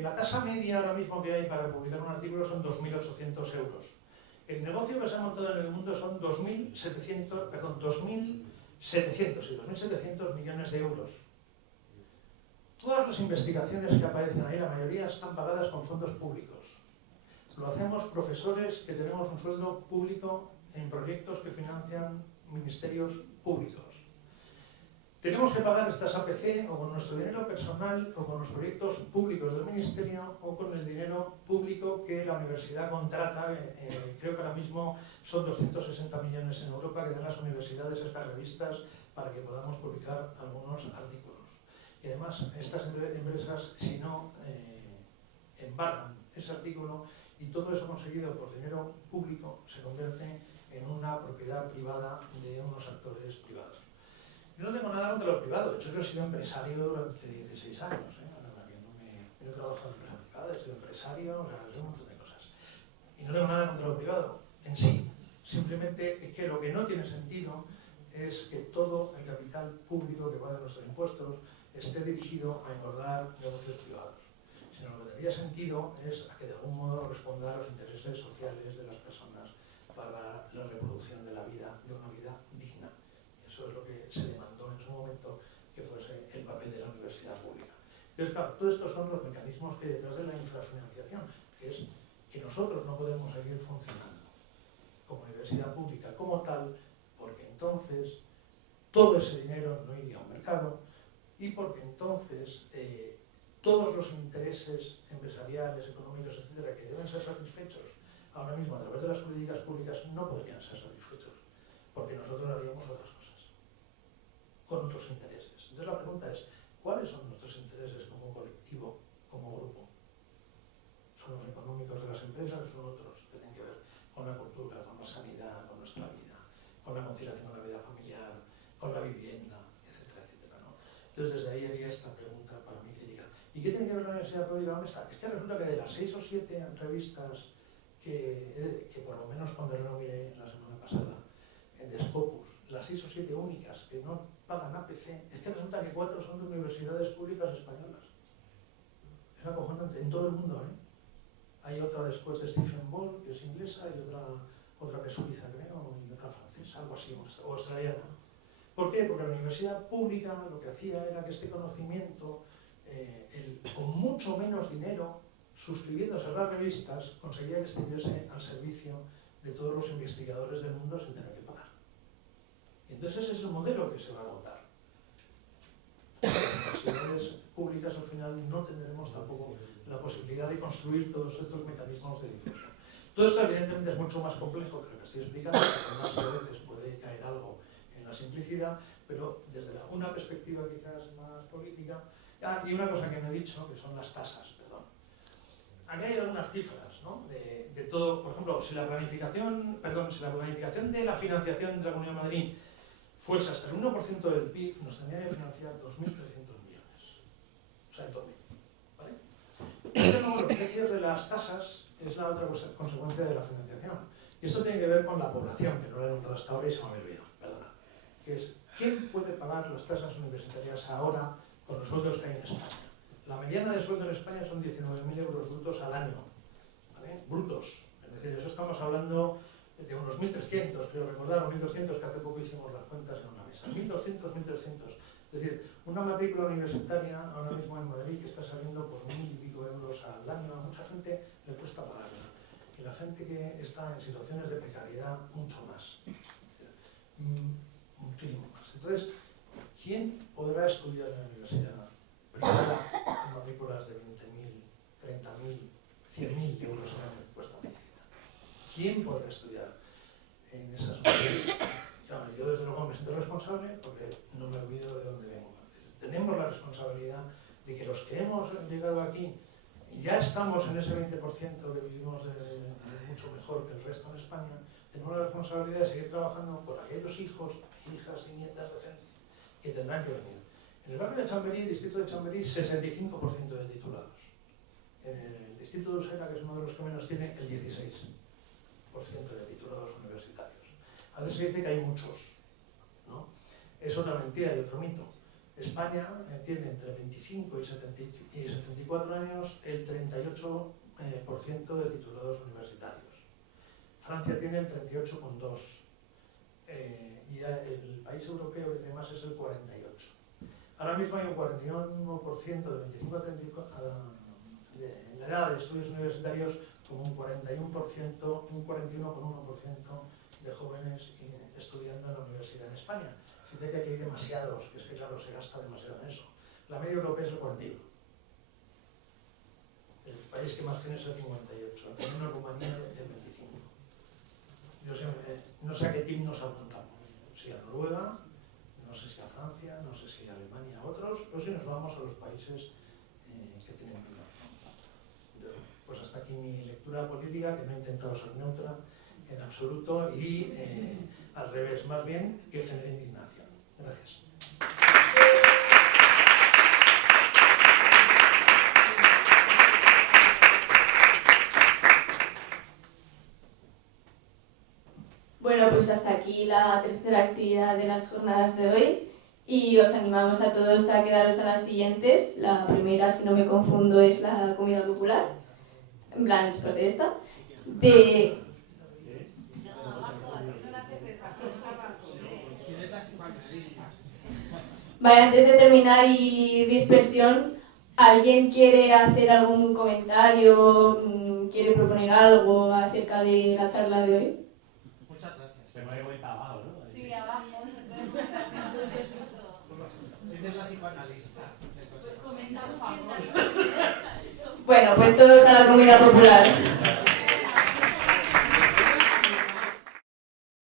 La tasa media ahora mismo que hay para publicar un artículo son 2.800 euros. El negocio que se ha montado en el mundo son 2.700 millones de euros. Todas las investigaciones que aparecen ahí, la mayoría están pagadas con fondos públicos. Lo hacemos profesores que tenemos un sueldo público en proyectos que financian ministerios públicos. Tenemos que pagar estas APC o con nuestro dinero personal o con los proyectos públicos del Ministerio o con el dinero público que la universidad contrata. Creo que ahora mismo son 260 millones en Europa que dan las universidades a estas revistas para que podamos publicar algunos artículos. Y además estas empresas, si no, embargan ese artículo y todo eso conseguido por dinero público se convierte en una propiedad privada de unos actores privados. Yo no tengo nada contra lo privado, de hecho yo he sido empresario durante 16 años, yo he trabajado en empresa privada, he sido empresario, o sea, he hecho un montón de cosas. Y no tengo nada contra lo privado en sí, simplemente es que lo que no tiene sentido es que todo el capital público que va de nuestros impuestos esté dirigido a engordar negocios privados. Sino lo que tendría sentido es a que de algún modo responda a los intereses sociales de las personas para la reproducción de la vida, de una vida digna. Eso es lo que se demandó en su momento que fuese el papel de la universidad pública. Entonces, claro, todos estos son los mecanismos que hay detrás de la infrafinanciación, que es que nosotros no podemos seguir funcionando como universidad pública como tal, porque entonces todo ese dinero no iría a un mercado y porque entonces todos los intereses empresariales, económicos, etcétera, que deben ser satisfechos ahora mismo a través de las políticas públicas no podrían ser satisfechos, porque nosotros haríamos otras cosas con otros intereses. Entonces la pregunta es, ¿cuáles son nuestros intereses como colectivo, como grupo? ¿Son los económicos de las empresas o son otros que tienen que ver con la cultura, con la sanidad, con nuestra vida, con la conciliación con la vida familiar, con la vivienda, etcétera, etcétera, ¿no? Entonces desde ahí haría esta pregunta para mi crítica. ¿Y qué tiene que ver la universidad pública? ¿Dónde está? Es que resulta que de las 6 o 7 revistas que por lo menos cuando lo miré la semana pasada, de Scopus, las 6 o 7 únicas que no pagan APC, es que resulta que 4 son de universidades públicas españolas. Es acojonante, en todo el mundo, ¿eh? Hay otra después de Stephen Ball, que es inglesa, y otra que es suiza, creo, y otra francesa, algo así, o australiana. ¿Por qué? Porque la universidad pública lo que hacía era que este conocimiento, con mucho menos dinero, suscribiéndose a las revistas, conseguía que estuviese al servicio de todos los investigadores del mundo sin tener que pagar. Y entonces ese es el modelo que se va a adoptar. Las universidades públicas al final no tendremos tampoco la posibilidad de construir todos estos mecanismos de difusión. Todo esto evidentemente es mucho más complejo que lo que estoy explicando, porque más veces puede caer algo en la simplicidad, pero desde una perspectiva quizás más política. Y una cosa que no he dicho, que son las tasas, perdón. Aquí hay algunas cifras, ¿no? de todo, por ejemplo, si la planificación de la financiación de la Comunidad de Madrid fuese hasta el 1% del PIB, nos tendría que financiar 2.300 millones. O sea, el doble. ¿Vale? Pero luego los precios de las tasas es la otra consecuencia de la financiación. Y esto tiene que ver con la población, que no lo he nombrado hasta ahora y se me había olvidado, perdona. Que es, ¿quién puede pagar las tasas universitarias ahora con los sueldos que hay en España? La mediana de sueldo en España son 19.000 euros brutos al año. ¿Vale? Brutos. Es decir, eso estamos hablando de unos 1.300, creo recordar, o 1.200, que hace poco hicimos las cuentas en una mesa. 1.200, 1.300. Es decir, una matrícula universitaria ahora mismo en Madrid que está saliendo por 1.000 y pico euros al año, a mucha gente le cuesta pagarla. Y la gente que está en situaciones de precariedad, mucho más. Muchísimo más. Entonces, ¿quién podrá estudiar en la universidad privada con matrículas de 20.000, 30.000, 100.000 euros al año que cuesta medicina? ¿Quién podrá estudiar en esas materias? Yo desde luego me siento responsable porque no me olvido de dónde vengo. Tenemos la responsabilidad de que los que hemos llegado aquí ya estamos en ese 20% que vivimos mucho mejor que el resto en España. Tenemos la responsabilidad de seguir trabajando por aquellos hijos, hijas y nietas de gente que tendrán que venir. En el barrio de Chamberí, el distrito de Chamberí, 65% de titulados. En el distrito de Usera, que es uno de los que menos tiene, el 16% de titulados universitarios. A veces se dice que hay muchos, ¿no? Es otra mentira y otro mito. España tiene entre 25 y 74 años el 38% de titulados universitarios. Francia tiene el 38,2%. Y el país europeo que tiene más es el 48%. Ahora mismo hay un 41% de 25 a 34 en la edad de estudios universitarios, como un 41%, un 41,1% de jóvenes estudiando en la universidad en España. Se dice que aquí hay demasiados, que es que claro, se gasta demasiado en eso. La media europea es el 41. El país que más tiene es el 58, el menos Rumanía el 25. Yo no sé a qué team nos apuntamos, si a Noruega, no sé si a Francia, no sé si a Alemania, a otros, o si nos vamos a los países que tienen menos. Pues hasta aquí mi lectura política, que no he intentado ser neutra en absoluto y al revés, más bien que genere indignación. Gracias. Bueno, pues hasta aquí la tercera actividad de las jornadas de hoy y os animamos a todos a quedaros a las siguientes. La primera, si no me confundo, es la comida popular, en plan después de esta. Vale, antes de terminar y dispersión, ¿alguien quiere hacer algún comentario, quiere proponer algo acerca de la charla de hoy? Muchas gracias. Se puede comentar abajo, ¿no? Sí, abajo se puede comentar todo. Eres la psicoanalista. Pues comenta, por favor. Bueno, pues todos a la comida popular.